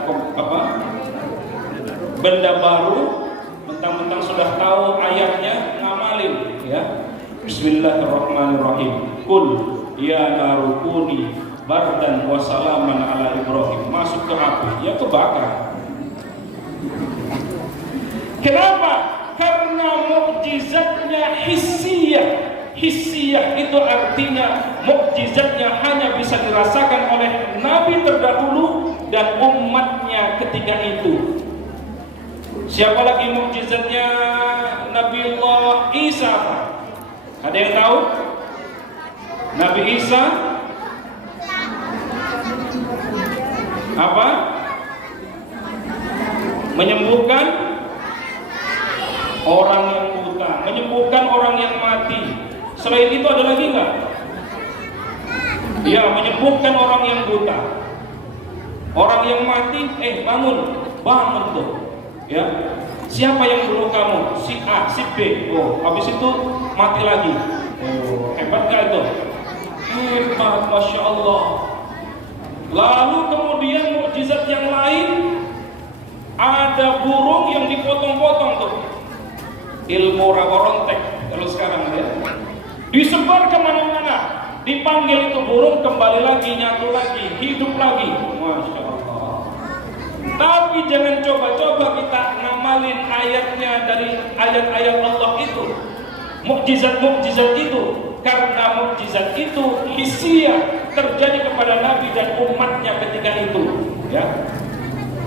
baru, mentang-mentang sudah tahu ayatnya ngamalin ya. Bismillahirrahmanirrahim. Qul ya narukuni bardan wa salaman ala Ibrahim. Masuk ke api, ya kebakar. Kenapa? Karena mukjizatnya hissiyah. Hissiyah itu artinya mukjizatnya hanya bisa dirasakan oleh nabi terdahulu dan umatnya ketika itu. Siapa lagi mukjizatnya Nabiullah Isa? Ada yang tahu? Nabi Isa apa? menyembuhkan orang yang buta, menyembuhkan orang yang mati. Selain itu ada lagi nggak? Ya, menyembuhkan orang yang buta, orang yang mati. Bangun, bangun tuh. Ya, siapa yang bunuh kamu? Si A, si B. Oh, habis itu mati lagi. Oh, hebat nggak itu? Hebat, masya Allah. Lalu kemudian mukjizat yang lain, ada burung yang dipotong-potong tuh. Ilmu raborontek kalau sekarang ya. Disebar kemana-mana, dipanggil itu burung kembali lagi, nyatu lagi, hidup lagi. Masya Allah. Tapi jangan coba-coba kita ngamalin ayatnya dari ayat-ayat Allah itu, mukjizat-mukjizat itu, karena mukjizat itu hisia terjadi kepada Nabi dan umatnya ketika itu. Ya,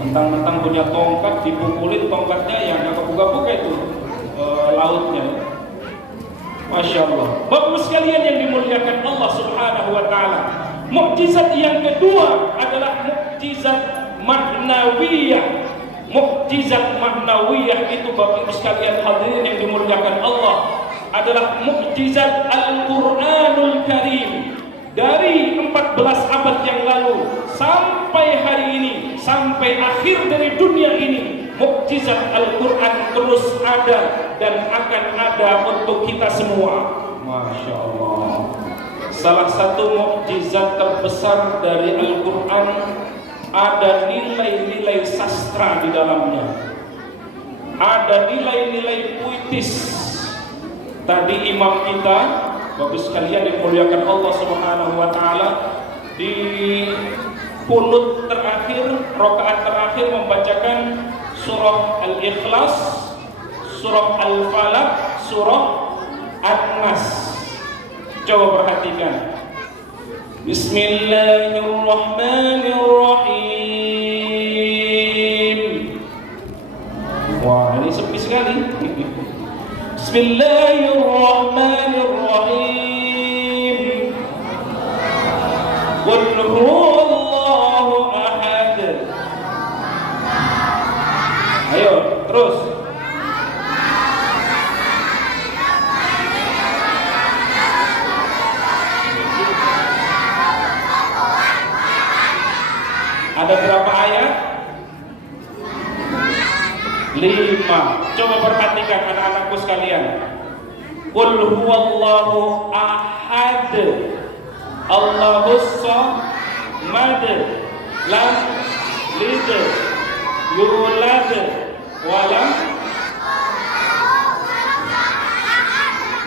mentang-mentang punya tongkat, dipukulin tongkatnya yang nggak kebuka-buka itu lautnya. Masya Allah. Bapak sekalian yang dimuliakan Allah Subhanahu wa Ta'ala, mukjizat yang kedua adalah mukjizat maknawiyah. Mukjizat maknawiyah itu Bapak sekalian hadirin yang dimuliakan Allah adalah mukjizat Al-Quranul Karim. Dari 14 abad yang lalu sampai hari ini, sampai akhir dari dunia ini, mukjizat Al-Quran terus ada dan akan ada untuk kita semua. Masya Allah. Salah satu mukjizat terbesar dari Al-Quran, ada nilai-nilai sastra di dalamnya, ada nilai-nilai puitis. Tadi imam kita, Bapak sekalian dimuliakan Allah Subhanahu wa Ta'ala, di kunut terakhir, rakaat terakhir membacakan surah Al-Ikhlas, surah Al-Falaq, surah An-Nas. Coba perhatikan. Bismillahirrahmanirrahim. Wah, ini sepi sekali. Bismillahirrahmanirrahim. Qul huwallahu ahad. Ayo, terus. Ada berapa ayat? 5. Coba perhatikan anak-anakku sekalian. Qul huwallahu ahad, Allahus samad, lam yalid yulad walam.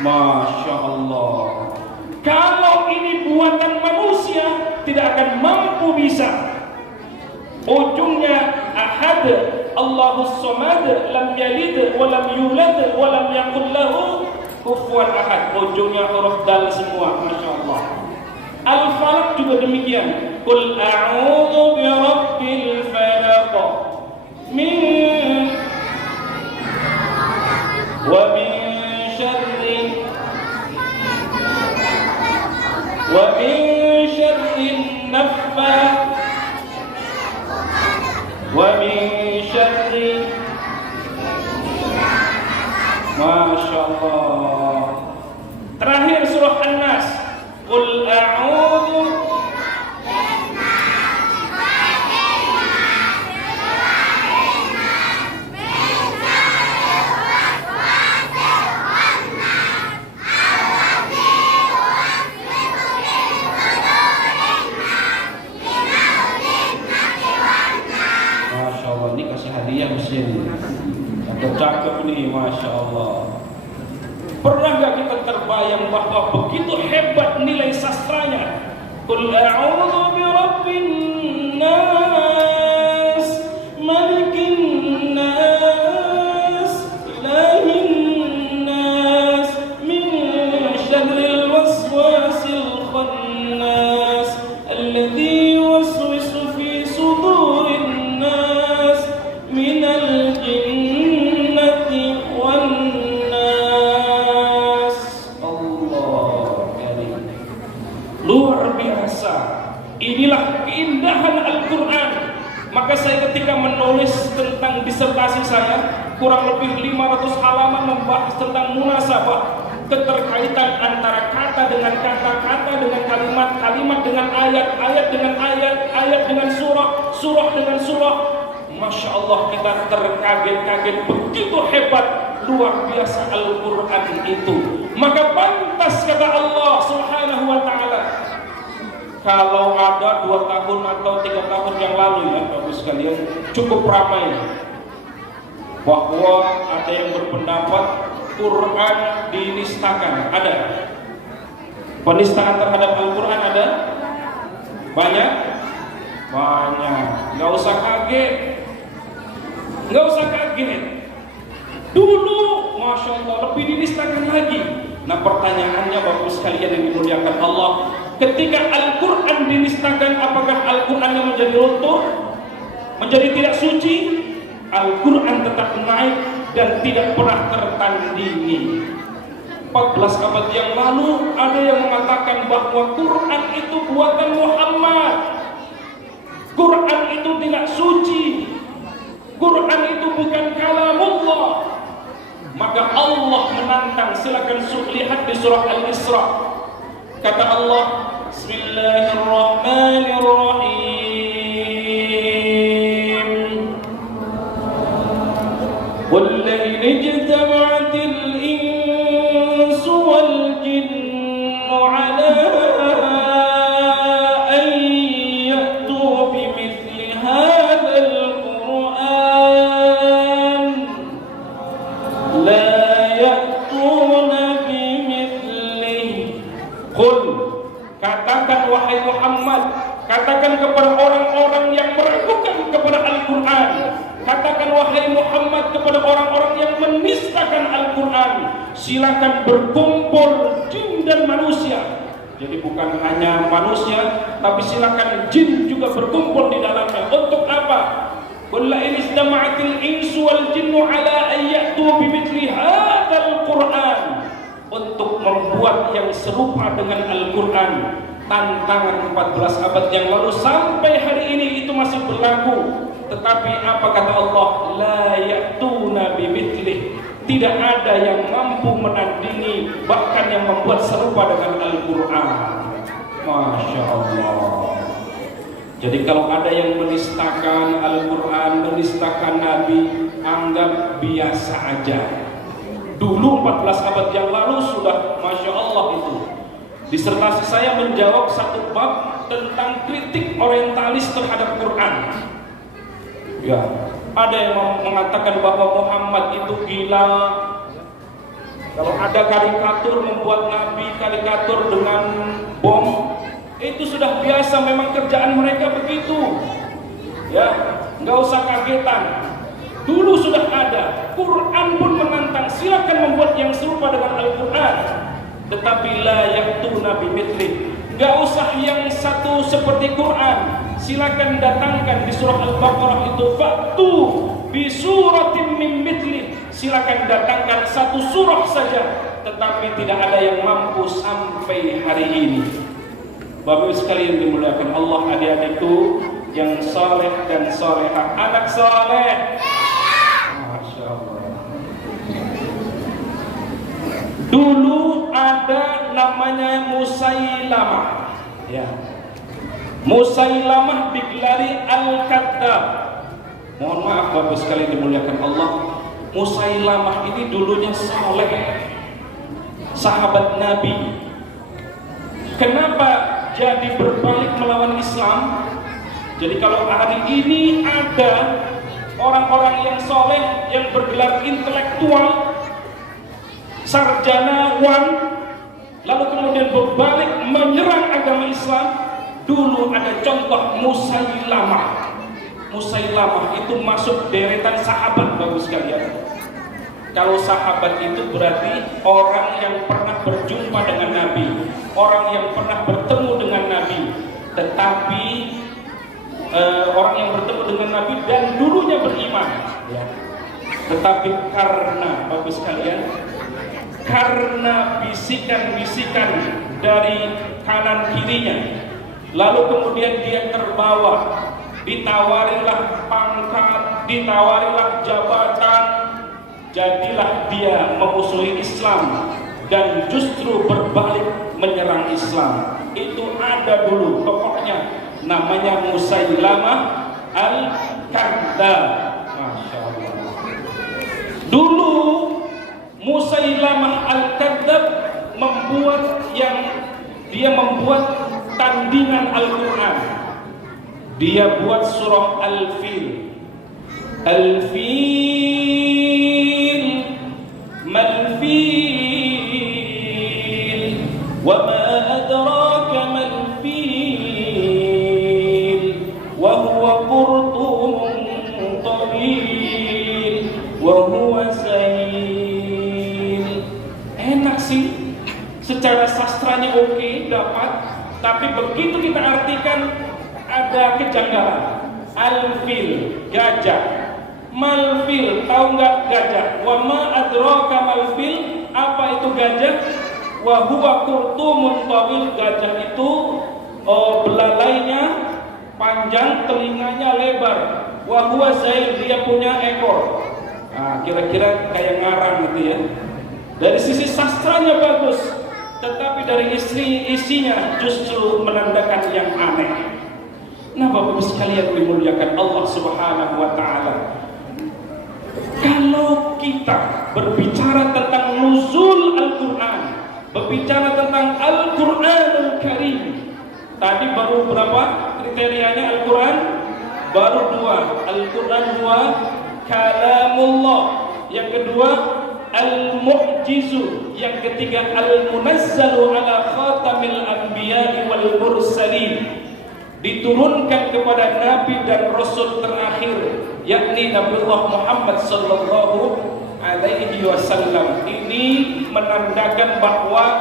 Masya Allah. Kalau ini buatan manusia tidak akan mampu bisa. Ujungnya ahad, Allahus samad, lam yalid walam yulad walam yakul lahu kufuwan ahad. Ujungnya huruf dal semua. Masya Allah. Al-Falaq juga demikian. Qul a'udzu birabbil falaq min wa min syarri naffats wa min syarri. Masya Allah. Terakhir surah An-Nas. Qul a'udzu cakep nih, Masya Allah. Pernah gak kita terbayang bahwa begitu hebat nilai sastranya? Qul a'udzu birabbin nas, malikin nas, ilahin nas, min syarril waswasil khannas, alladzi yuwaswisu fi sudurin nas, minal jinnati wan nas. Allah karim. Luar biasa. Inilah keindahan disertasi saya kurang lebih 500 halaman membahas tentang munasabah, keterkaitan antara kata dengan kata, kata dengan kalimat, kalimat dengan ayat, ayat dengan ayat, ayat dengan surah, surah dengan surah. Masya Allah, kita terkaget-kaget, begitu hebat, luar biasa Al-Quran itu. Maka pantas kata Allah Subhanahu wa ta'ala, kalau ada 2 tahun atau 3 tahun yang lalu ya Bapak sekalian, cukup ramai bahwa ada yang berpendapat Quran dinistakan. Ada penistaan terhadap Al-Quran, ada banyak. Nggak usah kaget, nggak usah kaget. Dulu Masya Allah lebih dinistakan lagi. Nah pertanyaannya Bapak sekalian yang dimuliakan Allah, ketika Al-Quran dinistakan, apakah Al-Qurannya menjadi luntur, menjadi tidak suci? Al-Quran tetap naik dan tidak pernah tertandingi. 14 abad yang lalu ada yang mengatakan bahwa Quran itu buatan Muhammad, Quran itu tidak suci, Quran itu bukan kalamullah. Maka Allah menantang. Silakan lihat di surah Al-Isra. Kata Allah, Bismillahirrahmanirrahim. وَلَئِنِ اجْتَمَعَتِ الْإِنسُ وَالْجِنُّ عَلَىٰ أَن يَأْتُوا بِمِثْلِ هَٰذَا الْقُرْآنِ لَا يَأْتُونَ بِمِثْلِهِ. قُلْ, katakan wahai Muhammad, katakan kepada orang-orang yang meragukan kepada Al-Quran, katakan wahai Muhammad kepada orang-orang yang menistakan Al-Quran, silakan berkumpul jin dan manusia. Jadi bukan hanya manusia, tapi silakan jin juga berkumpul di dalamnya. Untuk apa? Qul la in istama'atil insu wal jinnu ala an ya'tu bimithli hadzal Qur'an. Untuk membuat yang serupa dengan Al-Quran. Tantangan 14 abad yang lalu sampai hari ini itu masih berlaku. Tetapi apa kata Allah? La ya'tuna bimithlihi. Tidak ada yang mampu menandingi, bahkan yang membuat serupa dengan Al-Quran. Masya Allah. Jadi kalau ada yang menistakan Al-Quran, menistakan Nabi, anggap biasa aja. Dulu 14 abad yang lalu sudah Masya Allah itu. Disertasi saya menjawab satu bab tentang kritik orientalis terhadap Quran. Ya, ada yang mengatakan bahwa Muhammad itu gila. Kalau ada karikatur membuat Nabi karikatur dengan bom, itu sudah biasa, memang kerjaan mereka begitu. Ya, nggak usah kagetan. Dulu sudah ada. Quran pun menantang, silakan membuat yang serupa dengan Al-Quran. Tetapi la ya'tuna bimithlihi. Nggak usah yang satu seperti Quran. Silakan datangkan di surah Al-Baqarah itu fa'tu bi suratin min mithli. Silakan datangkan satu surah saja, tetapi tidak ada yang mampu sampai hari ini. Bapak sekalian dimuliakan Allah, adik-adikku yang saleh dan salehah, anak saleh. Masya Allah. Dulu ada namanya Musailamah. Ya. Musailamah digelari Al-Kadzdzab. Mohon maaf Bapak sekalian dimuliakan Allah, Musailamah ini dulunya saleh, sahabat Nabi. Kenapa jadi berbalik melawan Islam? Jadi kalau hari ini ada orang-orang yang soleh, yang bergelar intelektual, sarjanawan, lalu kemudian berbalik menyerang agama Islam. Dulu ada contoh Musailamah. Musailamah itu masuk deretan sahabat, bagus sekalian. Kalau sahabat itu berarti orang yang pernah berjumpa dengan Nabi, orang yang pernah bertemu dengan Nabi, tetapi orang yang bertemu dengan Nabi dan dulunya beriman. Ya. Tetapi karena, bagus sekalian, karena bisikan-bisikan dari kanan kirinya, lalu kemudian dia terbawa, ditawarilah pangkat, ditawarilah jabatan, jadilah dia memusuhi Islam dan justru berbalik menyerang Islam. Itu ada dulu tokohnya, namanya Musailamah Al-Kadzdzab. Masya Allah. Dulu Musailamah Al-Kadzdzab membuat tandingan Al-Quran. Dia buat surah Al-Fil. Al-Fil Mal-Fil Wa ma adraka Mal-Fil Wa huwa qurtumun tawil Wa huwa sayil. Enak sih, secara sastranya oke, dapat, tapi begitu kita artikan ada kejanggalan. Al-Fil, gajah. Mal-Fil, tahu nggak gajah? Wa ma adraka mal-fil, apa itu gajah? Wa huwa qurtumun tawil, gajah itu belalainya panjang, telinganya lebar. Wa huwa zail, dia punya ekor. Nah, kira-kira kayak ngarang gitu ya. Dari sisi sastranya bagus, tetapi dari isinya justru menandakan yang aneh. Nah, Bapak Ibu sekalian dimuliakan Allah Subhanahu wa taala. Kalau kita berbicara tentang nuzul Al-Qur'an, berbicara tentang Al-Qur'anul Karim, tadi baru berapa kriterianya Al-Qur'an? Baru 2. Al-Qur'an huwa kalamullah. Yang kedua Al-Mu'jizu. Yang ketiga Al-Munazzalu ala khatamil anbiya'i wal mursalin. Diturunkan kepada nabi dan rasul terakhir, yakni Nabiullah Muhammad sallallahu alaihi wasallam. Ini menandakan bahwa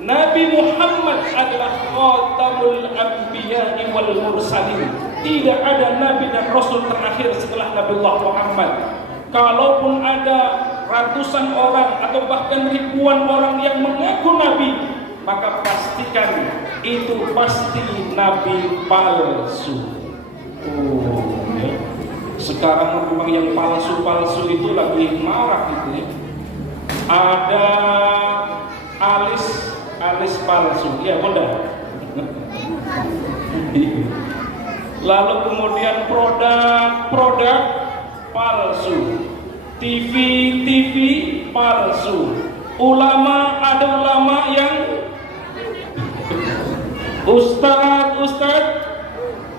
Nabi Muhammad adalah khatamul anbiya'i wal mursalin. Tidak ada nabi dan rasul terakhir setelah Nabiullah Muhammad. Kalaupun ada ratusan orang atau bahkan ribuan orang yang mengaku nabi, maka pastikan itu pasti nabi palsu. Ya. Sekarang memang yang palsu-palsu itu lagi marak gitu ya. Ada alis palsu, ya Bunda. Lalu kemudian produk palsu, TV palsu, ada ulama yang Ustadz,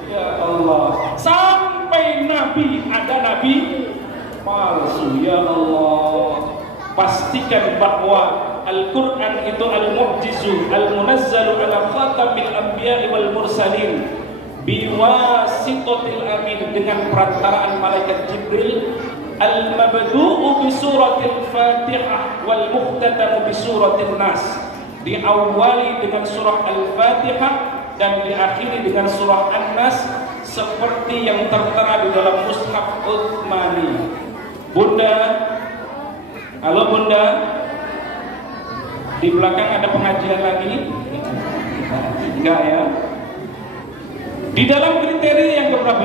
ya Allah, sampai nabi, ada nabi palsu, ya Allah. Pastikan bahwa Al-Quran itu Al-Mu'jizu, Al-Munazzalu ala khatamil anbiya'i wal mursalin biwasitatil amin, dengan perantaraan malaikat Jibril. Al-mabdu'u bi suratil Fatihah wal muhtatamu bi suratil Nas. Diawali dengan surah Al-Fatihah dan diakhiri dengan surah An-Nas, seperti yang tertera di dalam Mushaf Utsmani. Bunda, halo Bunda, di belakang ada pengajian lagi? Enggak ya? Di dalam kriteria yang keberapa?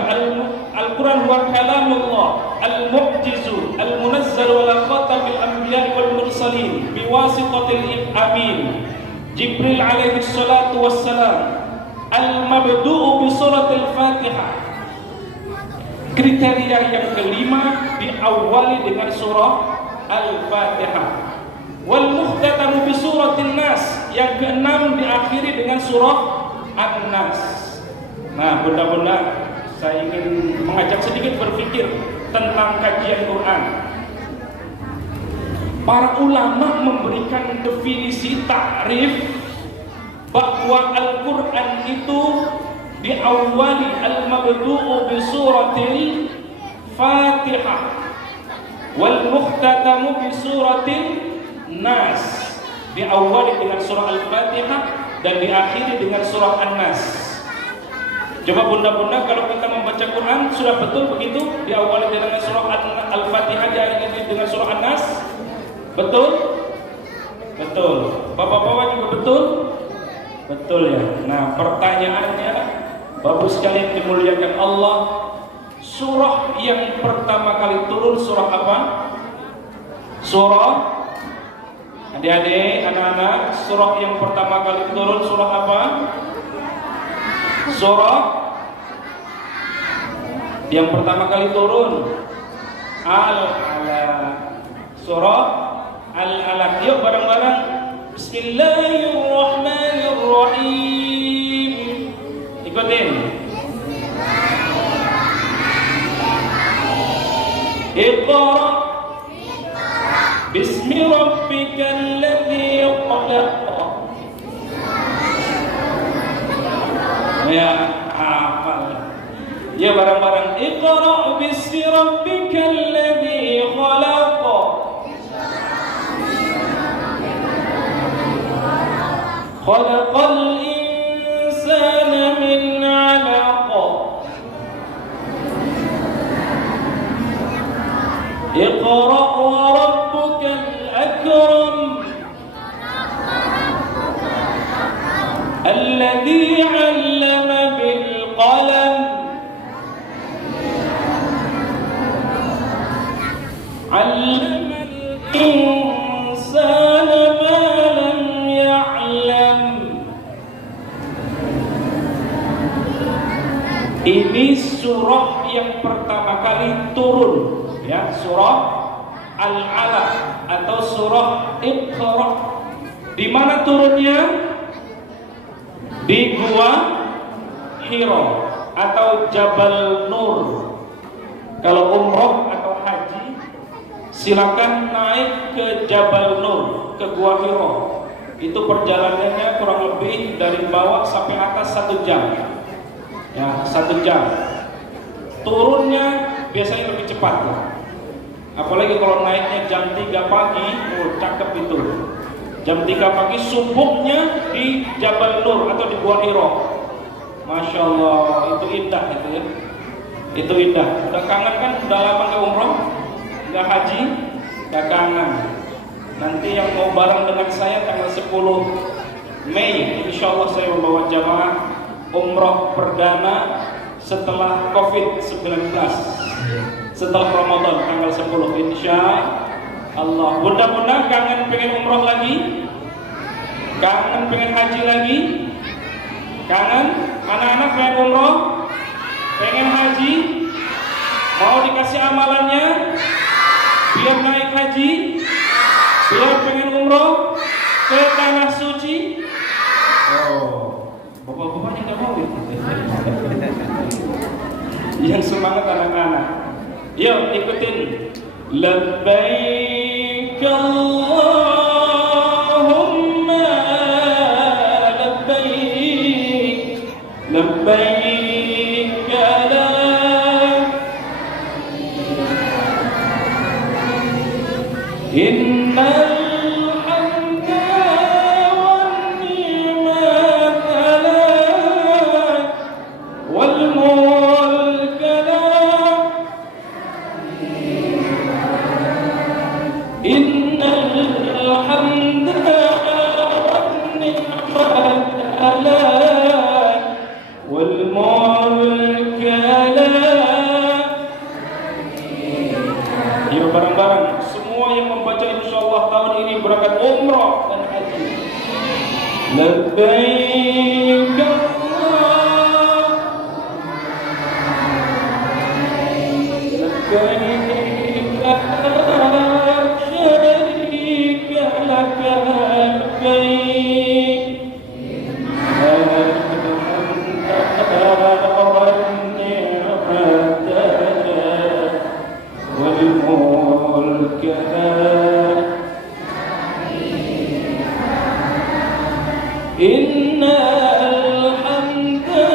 Al-Quran wa kalamullah, Al-Mu'jizu, Al-Munazzalu ala khatamil anbiya'i wal mursalin biwasitatil amin Jibril alaihi salatu wassalam. Al-mabdu'u bi suratil Fatihah. Kriteria yang kelima diawali dengan surah Al-Fatihah. Wal muhtatamu bi suratil Nas. Yang keenam diakhiri dengan surah An-Nas. Nah, bunda-bunda, saya ingin mengajak sedikit berpikir tentang kajian Quran. Para ulama memberikan definisi takrif bahwa Al-Quran itu diawali al-mabdu'u bi suratil Fatihah wal muhtatamu bi suratil Nas. Diawali dengan surah Al-Fatihah dan diakhiri dengan surah An-Nas. Coba bunda-bunda, kalau kita membaca Quran sudah betul begitu? Diawali dengan surah Al-Fatihah, diakhiri dengan surah An-Nas. Betul? Betul. Bapak-bapak juga betul? Betul ya. Nah, pertanyaannya, Bapak sekalian dimuliakan Allah, surah yang pertama kali turun surah apa? Surah, adik-adik, anak-anak, surah yang pertama kali turun surah apa? Surah yang pertama kali turun Al-Alaq. Surah Al-Alaq. Yuk bareng-bareng. Bismillahirrahmanirrahim. Ikutin. Iqra Bismi rabbikal ladzi khalaq. Ya, hafal. Ya bareng-bareng. Iqra bismi rabbikal ladzi khalaq. Khalaqal insana min 'alaq. Iqra wa rabbukal akram. Alladzi 'allama bil qalam. 'Allamal insana ma lam ya'lam. Ini surah yang pertama kali turun, ya, surah Al-Alaq atau surah Iqra. Di mana turunnya? Di Gua Hira atau Jabal Nur. Kalau umroh atau haji, silakan naik ke Jabal Nur, ke Gua Hira. Itu perjalanannya kurang lebih dari bawah sampai atas 1 jam. Ya, 1 jam. Turunnya biasanya lebih cepat lah. Apalagi kalau naiknya jam 3 pagi, cakep itu. Jam 3 pagi subuhnya di Jabal Nur atau di Gua Hira. Masya Allah, itu indah itu ya. Itu indah. Udah kangen kan? Udah lama nggak umroh, nggak haji, nggak kangen. Nanti yang mau bareng dengan saya tanggal 10 Mei, insya Allah saya membawa jamaah umroh perdana setelah COVID-19, setelah Ramadan tanggal 10 insya Allah. Bunda-bunda kangen pengen umroh lagi? Kangen pengen haji lagi? Kangen? Anak-anak pengen umroh? Pengen haji? Mau dikasih amalannya? Biar naik haji? Biar pengen umroh ke tanah suci? Oh, bapak-bapaknya nggak mau ya? Yang semangat anak-anak. Yuk ikutin. Labbaik Allahumma labbaik, labbaik la innal hamda wan ni'mata lak wal mulka lak. Innal hamda wan ni'mata lak wal mulka lak. Yuk bareng-bareng semua yang membaca insyaallah tahun ini berangkat umrah dan haji. Labbaik Allah, labbaik la syarika lak labbaik. Innal hamda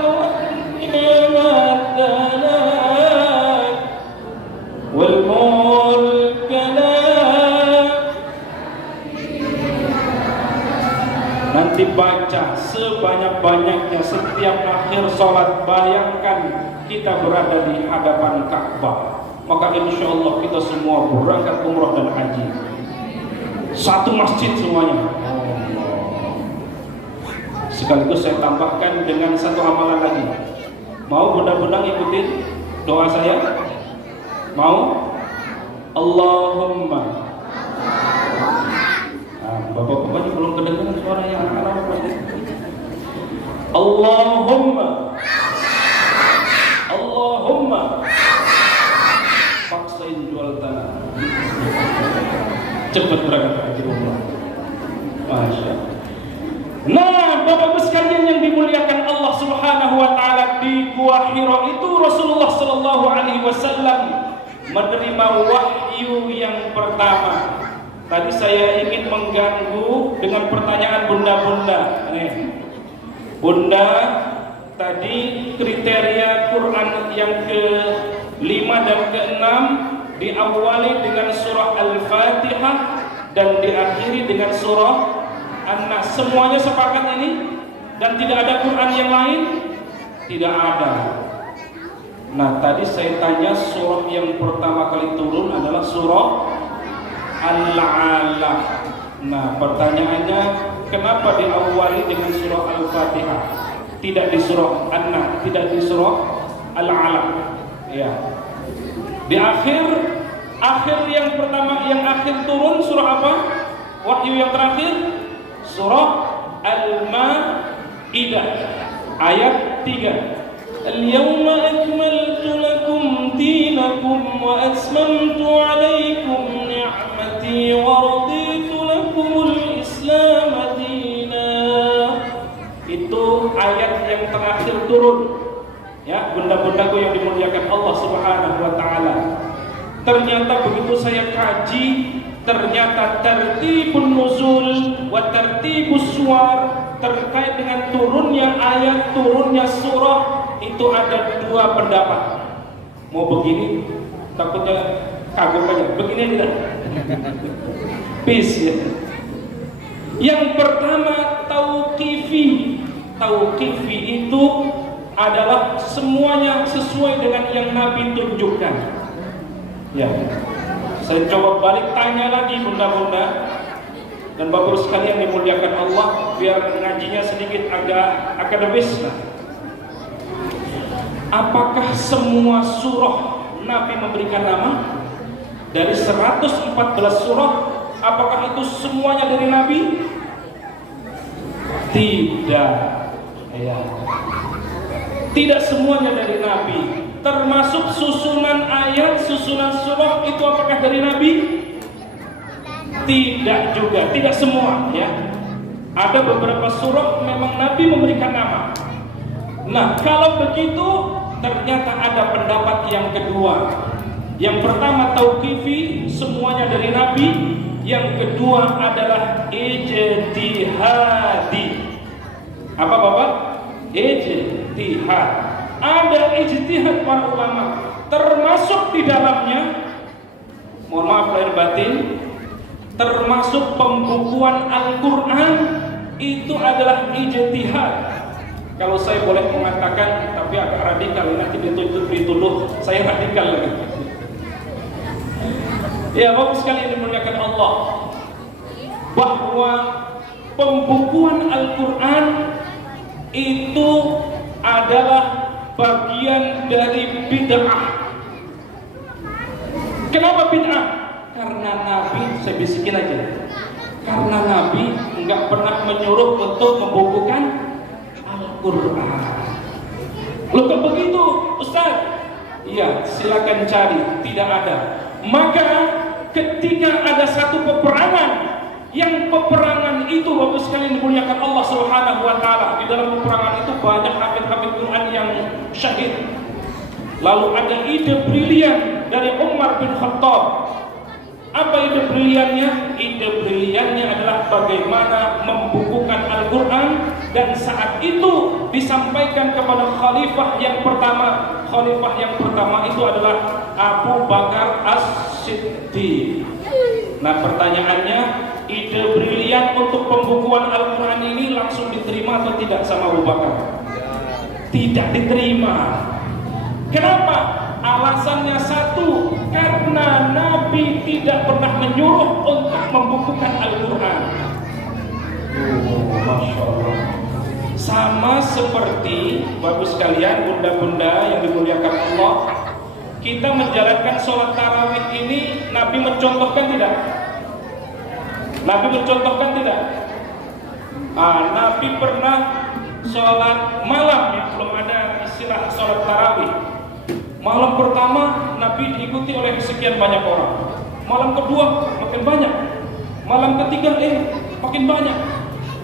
wan ni'mata lak wal mulka lak. Nanti baca sebanyak-banyaknya setiap akhir sholat. Bayangkan kita berada di hadapan Ka'bah, maka insya Allah kita semua berangkat umrah dan haji. Satu masjid semuanya. Sekaligus saya tambahkan dengan satu amalan lagi. Mau bunda-bunda ngikutin? Doa saya mau? Allahumma. Nah, bapak-bapak belum kedengaran suara yang anak-anak apa ini? Allahumma. Allahumma. Paksain jual tanah. Cepat berangkat haji umrah. Masya Allah. Nah, Bapak-Ibu sekalian yang dimuliakan Allah Subhanahu wa taala, di Gua Hira itu Rasulullah sallallahu alaihi wasallam menerima wahyu yang pertama. Tadi saya ingin mengganggu dengan pertanyaan bunda-bunda. Bunda, tadi kriteria Quran yang ke-5 dan ke-6 diawali dengan surah Al-Fatihah dan diakhiri dengan surah An-Nas. Semuanya sepakat ini? Dan tidak ada Quran yang lain? Tidak ada. Nah, tadi saya tanya surah yang pertama kali turun adalah surah Al-Alaq. Nah, pertanyaannya, kenapa diawali dengan surah Al-Fatihah? Tidak di surah An-Nas, tidak di surah Al-Alaq. Ya. Di akhir yang pertama, yang akhir turun surah apa? Wahyu yang terakhir surah Al-Maidah ayat 3. Al-yawma akmaltu lakum dinakum wa atmamtu alaykum ni'mati wa raditu lakumul Islam dinan. Itu ayat yang terakhir turun. Ya, bunda-bundaku yang dimuliakan Allah Subhanahu wa taala. Ternyata begitu saya kaji, ternyata tertibun nuzul wa tertibus suwar terkait dengan turunnya ayat, turunnya surah itu ada dua pendapat. Mau begini, takutnya kagum aja. Begini tidak? Peace ya. Yang pertama tauqifi. Tauqifi itu adalah semuanya sesuai dengan yang Nabi tunjukkan. Ya. Saya coba balik tanya lagi bunda-bunda dan bapak sekalian dimuliakan Allah, biar ngajinya sedikit agak akademis. Apakah semua surah Nabi memberikan nama? Dari 114 surah, apakah itu semuanya dari Nabi? Tidak. Ya. Tidak semuanya dari Nabi. Termasuk susunan ayat, susunan surah itu apakah dari Nabi? Tidak juga, tidak semua ya. Ada beberapa surah memang Nabi memberikan nama. Nah, kalau begitu ternyata ada pendapat yang kedua. Yang pertama tauqifi, semuanya dari Nabi. Yang kedua adalah ijtihadi. Apa Bapak? Ijtihad. Ada ijtihad para ulama, termasuk di dalamnya, mohon maaf lahir batin, termasuk pembukuan Al-Quran itu adalah ijtihad. Kalau saya boleh mengatakan, tapi agak radikal, nanti dituduh saya radikal lagi. Ya, bapak sekalian dimuliakan Allah, bahwa pembukuan Al-Quran itu adalah bagian dari bid'ah. Kenapa bid'ah? Karena Nabi, saya bisikin aja, karena Nabi enggak pernah menyuruh untuk membukukan Al-Quran. Loh kok begitu Ustaz? Iya, silakan cari, tidak ada. Maka ketika ada satu peperangan, yang peperangan itu bapak sekalian dimuliakan Allah Subhanahu wa taala, di dalam peperangan itu banyak hafid-hafid Quran yang syahid. Lalu ada ide brilian dari Umar bin Khattab. Apa ide briliannya? Ide briliannya adalah bagaimana membukukan Al-Quran, dan saat itu disampaikan kepada khalifah yang pertama. Khalifah yang pertama itu adalah Abu Bakar As-Siddiq. Nah, pertanyaannya, ide brilian untuk pembukuan Al-Quran ini langsung diterima atau tidak sama Abu Bakar? Tidak diterima. Kenapa? Alasannya satu, karena Nabi tidak pernah menyuruh untuk membukukan Al-Quran. Masya Allah. Sama seperti bagus sekalian, bunda-bunda yang dimuliakan Allah, kita menjalankan sholat tarawih ini, Nabi mencontohkan tidak? Nabi mencontohkan tidak? Nabi pernah sholat malam, ya, belum ada istilah sholat tarawih. Malam pertama Nabi diikuti oleh sekian banyak orang. Malam kedua makin banyak. Malam ketiga makin banyak.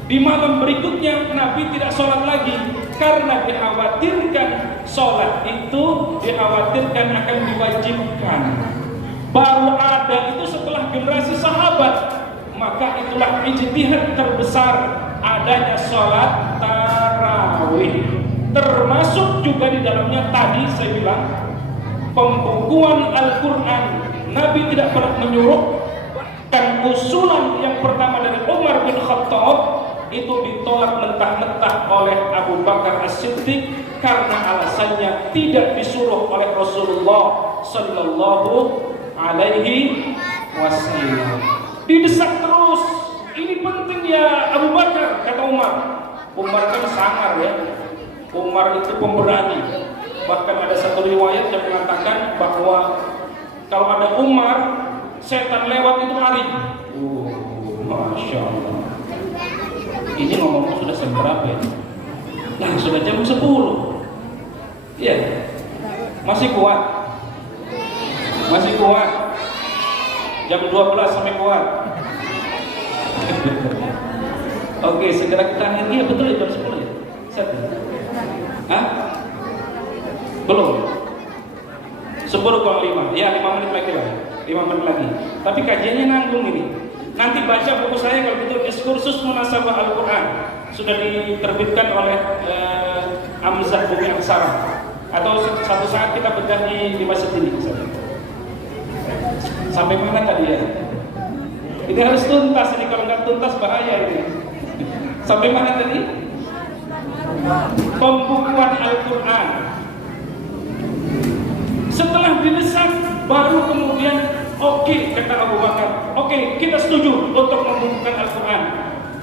Di malam berikutnya Nabi tidak sholat lagi karena dikhawatirkan sholat itu akan diwajibkan. Baru ada itu setelah generasi sahabat. Maka itulah ijtihad terbesar adanya sholat tarawih. Termasuk juga di dalamnya tadi saya bilang pembukuan Al-Quran. Nabi tidak pernah menyuruh. Dan usulan yang pertama dari Umar bin Khattab itu ditolak mentah-mentah oleh Abu Bakar As-Siddiq karena alasannya tidak disuruh oleh Rasulullah Sallallahu Alaihi Wasallam. Didesak terus, ini penting ya Abu Bakar, kata Umar. Umar kan sangar ya, Umar itu pemberani. Bahkan ada satu riwayat yang mengatakan bahwa kalau ada Umar, setan lewat itu lari. Masya Allah. Ini ngomongnya sudah jam berapa ya? Nah, sudah jam 10. Iya. Masih kuat. Masih kuat. Jam 12 sampai kuat. Oke, segera kita akhiri. Iya betul ya, jam 10 ya? Set. Hah? Belum. 10:05. Ya, 5 menit lagi lah. 5 menit lagi. Tapi kajiannya nanggung ini. Nanti baca buku saya kalau gitu, Diskursus Munasabah Al-Quran. Sudah diterbitkan oleh Amzah Bumi Aksara. Atau satu saat kita bedah di masjid ini. Sampai mana tadi ya? Ini harus tuntas ini, kalau nggak tuntas bahaya ini. Sampai mana tadi? Pembukuan Al-Quran. Setelah didesak, baru kemudian oke, kata Abu Bakar, oke, kita setuju untuk membukukan Al-Quran.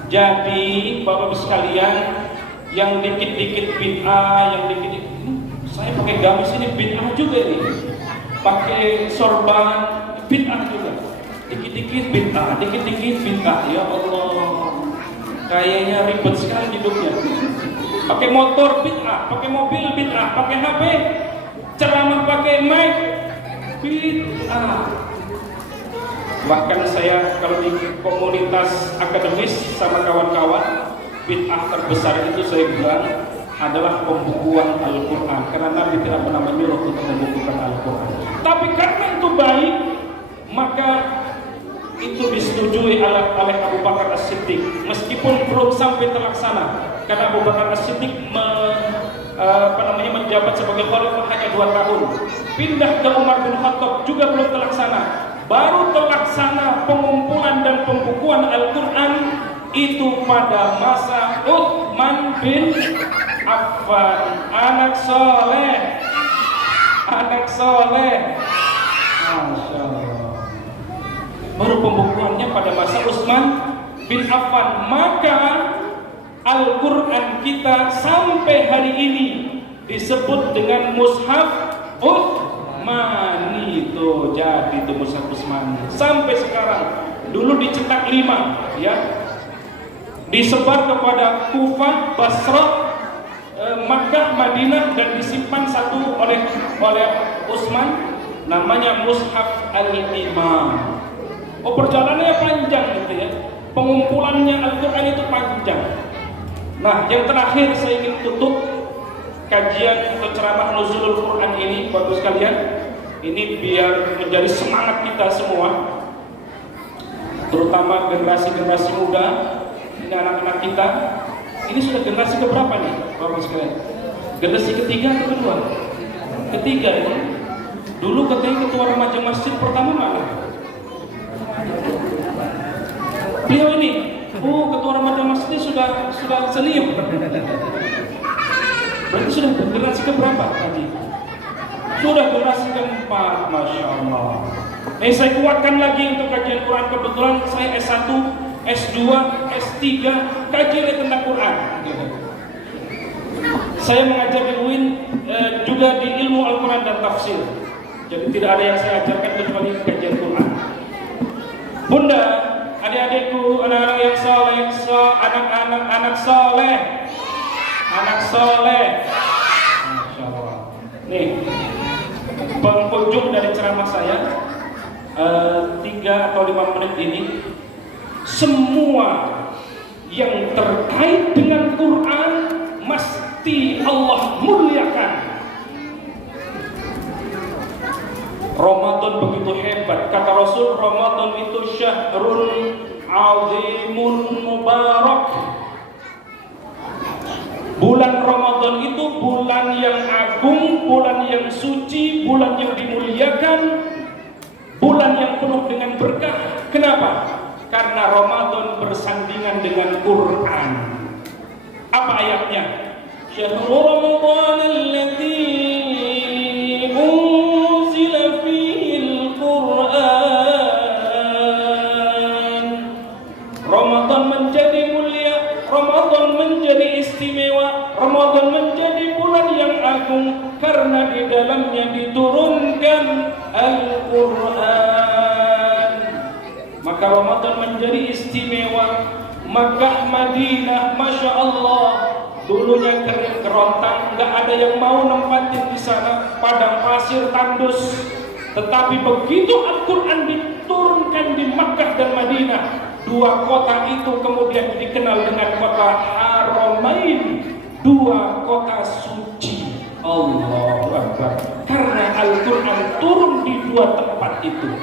Jadi Bapak-Bapak sekalian, yang dikit-dikit bid'ah, yang dikit-dikit, saya pakai gamis ini bid'ah juga nih, pakai sorban bid'ah juga, dikit-dikit bid'ah, dikit-dikit bid'ah. Ya Allah, kayaknya ribet sekali hidupnya. Pakai motor bid'ah, pakai mobil bid'ah, pakai HP, ceramah pakai mic bid'ah. Bahkan saya kalau di komunitas akademis sama kawan-kawan, bid'ah terbesar itu saya bilang adalah pembukuan Al-Quran, karena Nabi tidak pernah menyuruh untuk membukukan Al-Quran. Tapi karena itu baik, maka itu disetujui oleh Abu Bakar As-Siddiq, meskipun belum sampai terlaksana, karena Abu Bakar As-Siddiq menjabat sebagai khalifah hanya 2 tahun. Pindah ke Umar bin Khattab juga belum terlaksana. Baru terlaksana pengumpulan dan pembukuan Al-Quran itu pada masa Utsman bin Affan, anak soleh. Masya Allah. Baru pembukuannya pada masa Utsman bin Affan. Maka Al-Quran kita sampai hari ini disebut dengan Mushaf Utsmani. Itu jadi itu Mushaf Utsmani sampai sekarang. Dulu dicetak 5 ya, disebar kepada Kufah, Basrah, Makkah, Madinah, dan disimpan satu oleh Utsman, namanya Mushaf Al-Imam. Perjalanannya panjang gitu ya, pengumpulannya Al-Quran itu panjang. Nah, yang terakhir saya ingin tutup kajian atau ceramah Nuzulul Quran ini, Bapak sekalian. Ini biar menjadi semangat kita semua, terutama generasi-generasi muda, ini anak-anak kita. Ini sudah generasi keberapa nih, Bapak sekalian? Generasi ketiga atau kedua? Ketiga ini. Dulu katanya ketua remaja masjid pertama mana? Beliau ini. Ketua remaja masjid sudah senior. Berarti sudah generasi keberapa tadi? Sudah generasi keempat, Masya Allah. Saya kuatkan lagi untuk kajian Quran. Kebetulan saya S1, S2, S3 kajian tentang Quran. Saya mengajar di UIN juga di ilmu Al-Quran dan tafsir. Jadi tidak ada yang saya ajarkan kecuali kajian Quran. Bunda, adik-adikku, anak-anak yang soleh, anak-anak soleh, anak soleh. Masya Allah. Nih, penghujung dari ceramah saya 3 atau 5 menit ini, semua yang terkait dengan Quran mesti Allah muliakan. Ramadan begitu hebat, kata Rasul, Ramadan itu syahrun azimun mubarak. Bulan Ramadan itu bulan yang agung, bulan yang suci, bulan yang dimuliakan, bulan yang penuh dengan berkah. Kenapa? Karena Ramadan bersandingan dengan Quran. Apa ayatnya? Syahrul Ramadan alladzi unzila fihil Quran. Ramadan menjadi mulia, Ramadan menjadi istimewa, Ramadan menjadi bulan yang agung karena di dalamnya diturunkan Al-Quran. Maka Ramadan menjadi istimewa. Makkah, Madinah, Masya Allah, dulunya kering kerontang, nggak ada yang mau nempatin di sana, padang pasir tandus. Tetapi begitu Al-Quran diturunkan di Makkah dan Madinah, 2 kota itu kemudian dikenal dengan kota Haramain, 2 kota suci. Allahu Akbar. Karena Al-Quran turun di 2 tempat itu.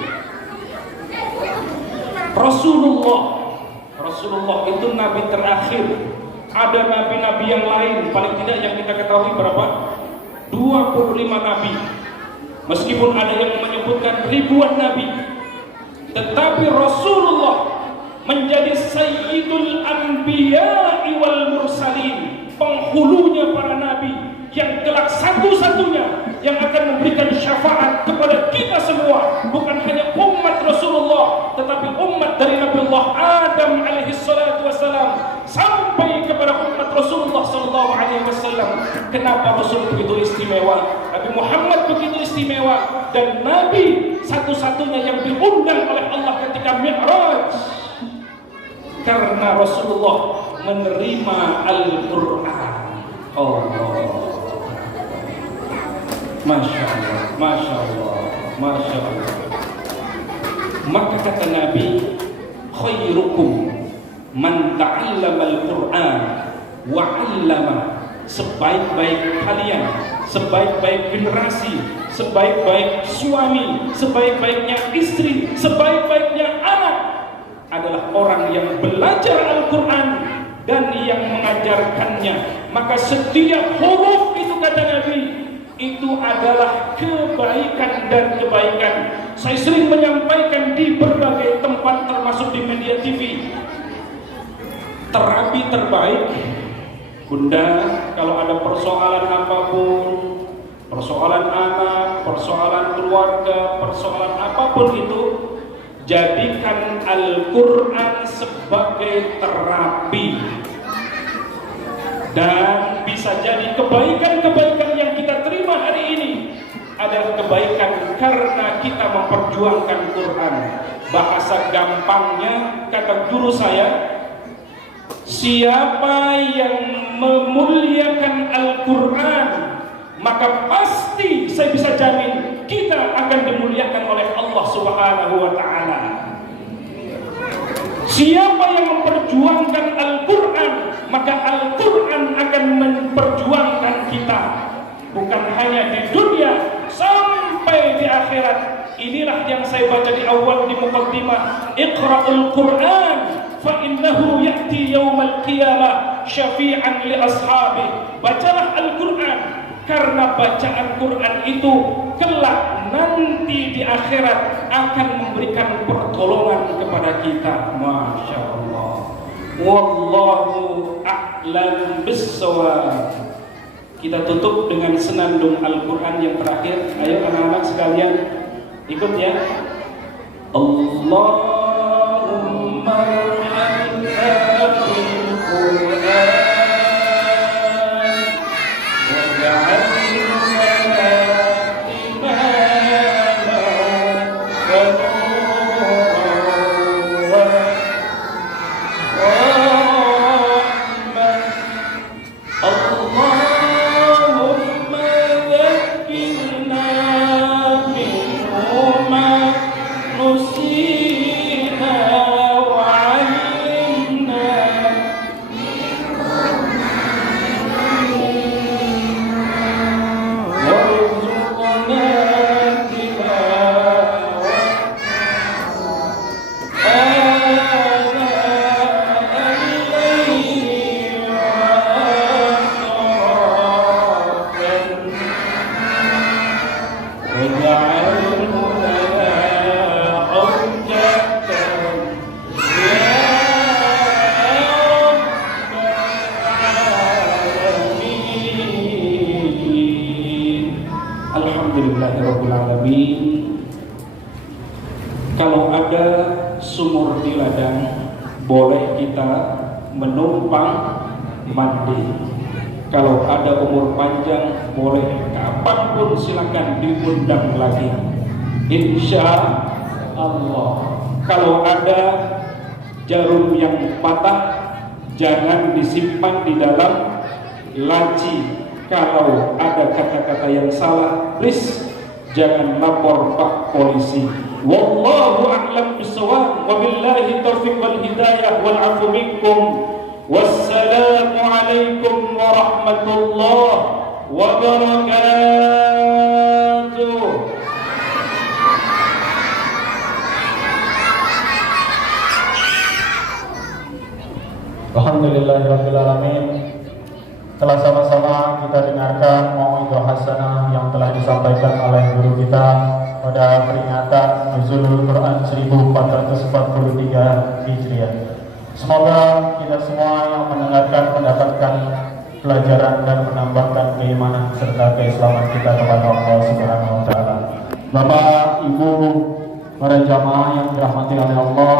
Rasulullah itu nabi terakhir. Ada nabi-nabi yang lain, paling tidak yang kita ketahui berapa? 25 nabi. Meskipun ada yang menyebutkan ribuan nabi, tetapi Rasulullah menjadi sayyidul anbiya'i wal mursalin, penghulunya para nabi, yang kelak satu-satunya yang akan memberikan syafaat kepada kita semua, bukan hanya umat Rasulullah, tetapi umat dari Nabiullah Adam alaihi salatu wassalam sampai kepada umat Rasulullah sallallahu alaihi wasallam. Kenapa Rasul begitu istimewa? Nabi Muhammad begitu istimewa, dan Nabi satu-satunya yang diundang oleh Allah ketika Mi'raj, karena Rasulullah menerima Al-Quran. Allah, Masya Allah, Masya Allah, Masya Allah. Maka kata Nabi, khairukum man ta'allama al-Quran wa 'allama. Sebaik-baik kalian, sebaik-baik generasi, sebaik-baik suami, sebaik-baiknya istri, sebaik-baiknya anak adalah orang yang belajar Al-Quran dan yang mengajarkannya. Maka setiap huruf itu, kata Nabi, itu adalah kebaikan dan kebaikan. Saya sering menyampaikan di berbagai tempat, termasuk di media TV. Terapi terbaik, Bunda, kalau ada persoalan apapun, persoalan anak, persoalan keluarga, persoalan apapun itu, jadikan Al-Quran sebagai terapi. Dan bisa jadi kebaikan-kebaikan yang kita terima hari ini adalah kebaikan karena kita memperjuangkan Quran. Bahasa gampangnya, kata guru saya, siapa yang memuliakan Al-Quran, maka pasti saya bisa jamin kita akan dimuliakan oleh Allah Subhanahu wa Ta'ala. Siapa yang memperjuangkan Al-Quran, maka Al-Quran akan memperjuangkan kita, bukan hanya di dunia, sampai di akhirat. Inilah yang saya baca di awal di muqaddimah, Iqra'ul Quran fa innahu ya'ti yaumal qiyamah syafi'an li ashabi. Bacalah Al-Quran, karena bacaan Quran itu kelak nanti di akhirat akan memberikan pertolongan kepada kita. Masya Allah. Wallahu a'lam bissawab. Kita tutup dengan senandung Al-Quran yang terakhir. Ayo anak-anak sekalian, ikut ya. Allahumma arhamna bil Quran waj'alna imama boleh kita menumpang mandi. Kalau ada umur panjang, boleh kapanpun silakan diundang lagi, insya Allah. Kalau ada jarum yang patah, jangan disimpan di dalam laci. Kalau ada kata-kata yang salah, please jangan lapor Pak Polisi. Wallahu a'lam bishawab, wabillahi taufiq wal hidayah wal 'afu minkum. Wassalamu alaikum warahmatullahi wabarakatuh. Alhamdulillahirabbil alamin. Telah sama-sama kita dengarkan mau'izah hasanah yang telah disampaikan oleh guru kita pada peringatan Nuzulul Quran 1443 Hijriah. Semoga kita semua yang mendengarkan mendapatkan pelajaran dan menambahkan keimanan serta keislaman kita kepada Allah Subhanahu wa taala. Bapak, Ibu, para jamaah yang dirahmati oleh Allah,